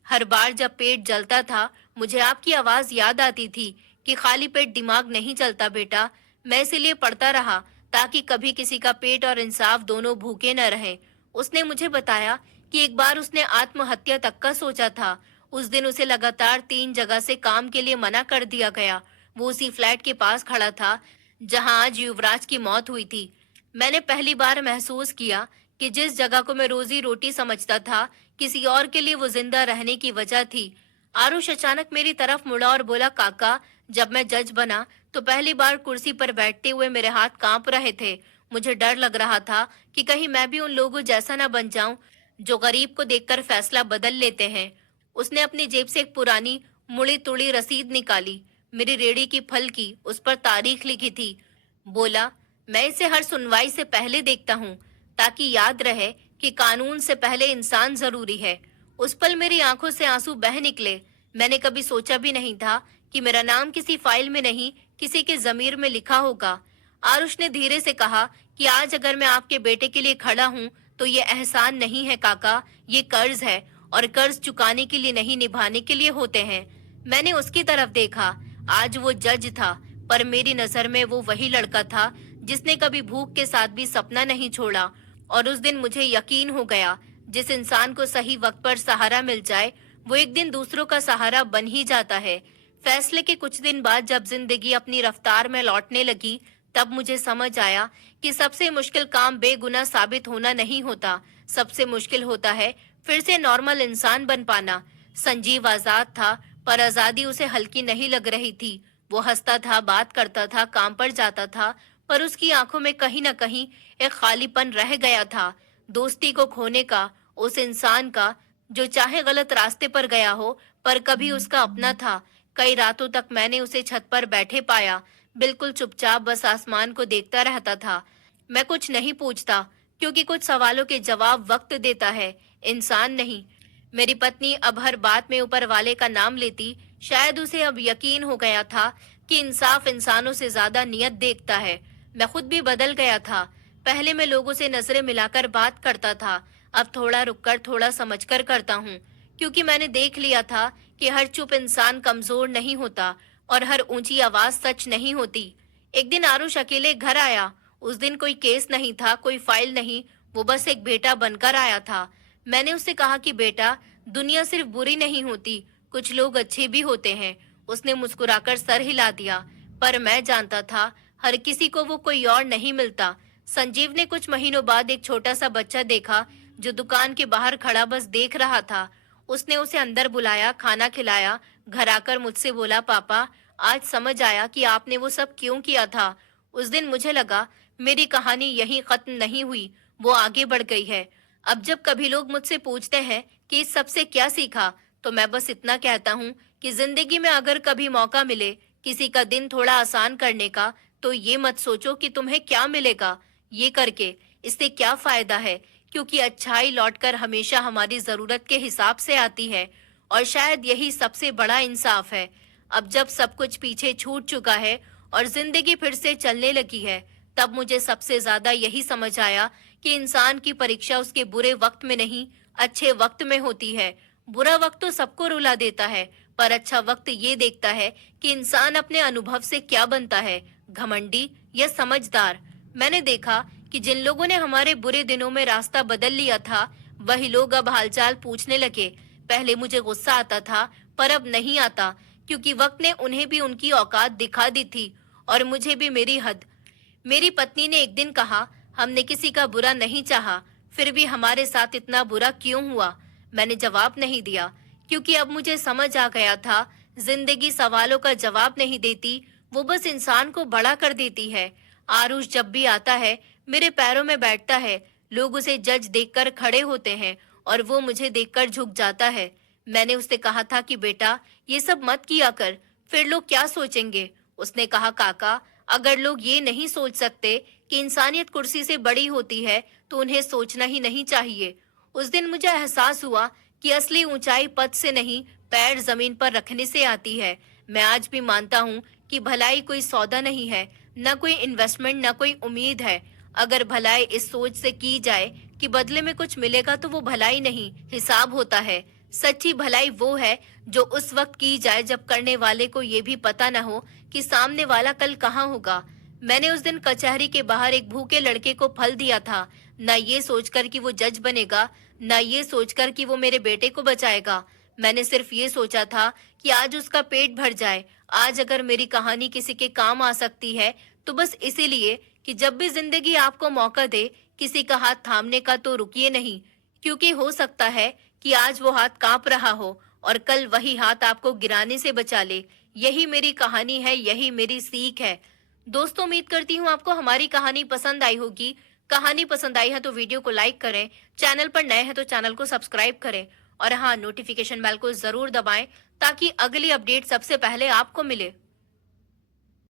हर बार जब पेट जलता था मुझे आपकी आवाज याद आती थी कि खाली पेट दिमाग नहीं चलता बेटा। मैं इसीलिए पढ़ता रहा ताकि कभी किसी का पेट और इंसाफ दोनों भूखे न रहें। उसने मुझे बताया कि एक बार उसने आत्महत्या तक का सोचा था। उस दिन उसे लगातार 3 जगह से काम के लिए मना कर दिया गया। वो उसी फ्लैट के पास खड़ा था जहां आज युवराज की मौत हुई थी। मैंने पहली बार महसूस किया कि जिस जगह को मैं रोजी रोटी समझता था, किसी और के लिए वो जिंदा रहने की वजह थी। आरुष अचानक मेरी तरफ मुड़ा और बोला, काका, जब मैं जज बना तो पहली बार कुर्सी पर बैठते हुए मेरे हाथ कांप रहे थे। मुझे डर लग रहा था कि कहीं मैं भी उन लोगों जैसा न बन जाऊं जो गरीब को देखकर फैसला बदल लेते हैं। उसने अपनी जेब से एक पुरानी मुड़ी तुड़ी रसीद निकाली, मेरी रेड़ी की फल की, उस पर तारीख लिखी थी। बोला, मैं इसे हर सुनवाई से पहले देखता हूँ ताकि याद रहे कि कानून से पहले इंसान जरूरी है। उस पल मेरी आंखों से आंसू बह निकले। मैंने कभी सोचा भी नहीं था कि मेरा नाम किसी फाइल में नहीं, किसी के जमीर में लिखा होगा। आरुष ने धीरे से कहा कि आज अगर मैं आपके बेटे के लिए खड़ा हूँ तो ये एहसान नहीं है काका, ये कर्ज है, और कर्ज चुकाने के लिए नहीं, निभाने के लिए होते हैं। मैंने उसकी तरफ देखा। आज वो जज था पर मेरी नजर में वो वही लड़का था जिसने कभी भूख के साथ भी सपना नहीं छोड़ा। और उस दिन मुझे यकीन हो गया, जिस इंसान को सही वक्त पर सहारा मिल जाए वो एक दिन दूसरों का सहारा बन ही जाता है। फैसले के कुछ दिन बाद जब जिंदगी अपनी रफ्तार में लौटने लगी तब मुझे समझ आया कि सबसे मुश्किल काम बेगुनाह साबित होना नहीं होता, सबसे मुश्किल होता है फिर से नॉर्मल इंसान बन पाना। संजीव आजाद था पर आजादी उसे हल्की नहीं लग रही थी। वो हंसता था, बात करता था, काम पर जाता था, पर उसकी आंखों में कहीं न कहीं एक खालीपन रह गया था। दोस्ती को खोने का, उस इंसान का जो चाहे गलत रास्ते पर गया हो पर कभी उसका अपना था। कई रातों तक मैंने उसे छत पर बैठे पाया, बिल्कुल चुपचाप, बस आसमान को देखता रहता था। मैं कुछ नहीं पूछता क्योंकि कुछ सवालों के जवाब वक्त देता है, इंसान नहीं। मेरी पत्नी अब हर बात में ऊपर वाले का नाम लेती। शायद उसे अब यकीन हो गया था कि इंसाफ इंसानों से ज्यादा नियत देखता है। मैं खुद भी बदल गया था। पहले मैं लोगों से नजरें मिलाकर बात करता था, अब थोड़ा रुककर, थोड़ा समझकर करता हूँ, क्योंकि मैंने देख लिया था कि हर चुप इंसान कमजोर नहीं होता और हर ऊंची आवाज सच नहीं होती। एक दिन आरुष अकेले घर आया। उस दिन कोई केस नहीं था, कोई फाइल नहीं, वो बस एक बेटा बनकर आया था। मैंने उससे कहा कि बेटा, दुनिया सिर्फ बुरी नहीं होती, कुछ लोग अच्छे भी होते हैं। उसने मुस्कुराकर सर हिला दिया, पर मैं जानता था हर किसी को वो कोई और नहीं मिलता। संजीव ने कुछ महीनों बाद एक छोटा सा बच्चा देखा जो दुकान के बाहर खड़ा बस देख रहा था। उसने उसे अंदर बुलाया, खाना खिलाया, घर आकर मुझसे बोला, पापा, आज समझ आया कि आपने वो सब क्यों किया था। उस दिन मुझे लगा मेरी कहानी यहीं खत्म नहीं हुई, वो आगे बढ़ गई है। अब जब कभी लोग मुझसे पूछते हैं कि इस सब से क्या सीखा, तो मैं बस इतना कहता हूँ कि जिंदगी में अगर कभी मौका मिले किसी का दिन थोड़ा आसान करने का, तो ये मत सोचो कि तुम्हें क्या मिलेगा ये करके, इससे क्या फायदा है, क्योंकि अच्छाई लौटकर हमेशा हमारी जरूरत के हिसाब से आती है। और शायद यही सबसे बड़ा इंसाफ है। अब जब सब कुछ पीछे छूट चुका है और जिंदगी फिर से चलने लगी है, तब मुझे सबसे ज्यादा यही समझ आया कि इंसान की परीक्षा उसके बुरे वक्त में नहीं, अच्छे वक्त में होती है। बुरा वक्त तो सबको रुला देता है, पर अच्छा वक्त ये देखता है कि इंसान अपने अनुभव से क्या बनता है, घमंडी या समझदार। मैंने देखा कि जिन लोगों ने हमारे बुरे दिनों में रास्ता बदल लिया था, वही लोग अब हालचाल पूछने लगे। पहले मुझे गुस्सा आता था, पर अब नहीं आता, क्योंकि वक्त ने उन्हें भी उनकी औकात दिखा दी थी और मुझे भी मेरी हद। मेरी पत्नी ने एक दिन कहा, हमने किसी का बुरा नहीं चाहा, फिर भी हमारे साथ इतना बुरा क्यों हुआ? मैंने जवाब नहीं दिया, क्योंकि अब मुझे समझ आ गया था, जिंदगी सवालों का जवाब नहीं देती, वो बस इंसान को बड़ा कर देती है। आरुष जब भी आता है, मेरे पैरों में बैठता है, लोग उसे जज देखकर खड़े होते हैं और वो मुझे देखकर झुक जाता है। मैंने उससे कहा था कि बेटा, ये सब मत किया कर, फिर लोग क्या सोचेंगे? उसने कहा, काका, अगर लोग ये नहीं सोच सकते कि इंसानियत कुर्सी से बड़ी होती है, तो उन्हें सोचना ही नहीं चाहिए। उस दिन मुझे एहसास हुआ कि असली ऊंचाई पद से नहीं, पैर जमीन पर रखने से आती है। मैं आज भी मानता हूँ कि भलाई कोई सौदा नहीं है, न कोई इन्वेस्टमेंट, न कोई उम्मीद है। अगर भलाई इस सोच से की जाए कि बदले में कुछ मिलेगा, तो वो भलाई नहीं, हिसाब होता है। सच्ची भलाई वो है जो उस वक्त की जाए जब करने वाले को ये भी पता न हो कि सामने वाला कल कहाँ होगा। मैंने उस दिन कचहरी के बाहर एक भूखे लड़के को फल दिया था, न ये सोचकर कि वो जज बनेगा, न ये सोचकर कि वो मेरे बेटे को बचाएगा। मैंने सिर्फ ये सोचा था कि आज उसका पेट भर जाए। आज अगर मेरी कहानी किसी के काम आ सकती है, तो बस इसीलिए कि जब भी जिंदगी आपको मौका दे किसी का हाथ थामने का, तो रुकिए नहीं, क्योंकि हो सकता है कि आज वो हाथ कांप रहा हो और कल वही हाथ आपको गिराने से बचा ले। यही मेरी कहानी है, यही मेरी सीख है। दोस्तों, उम्मीद करती हूँ आपको हमारी कहानी पसंद आई होगी। कहानी पसंद आई है तो वीडियो को लाइक करें, चैनल पर नए हैं तो चैनल को सब्सक्राइब करें और हाँ, नोटिफिकेशन बेल को जरूर दबाएं ताकि अगली अपडेट सबसे पहले आपको मिले।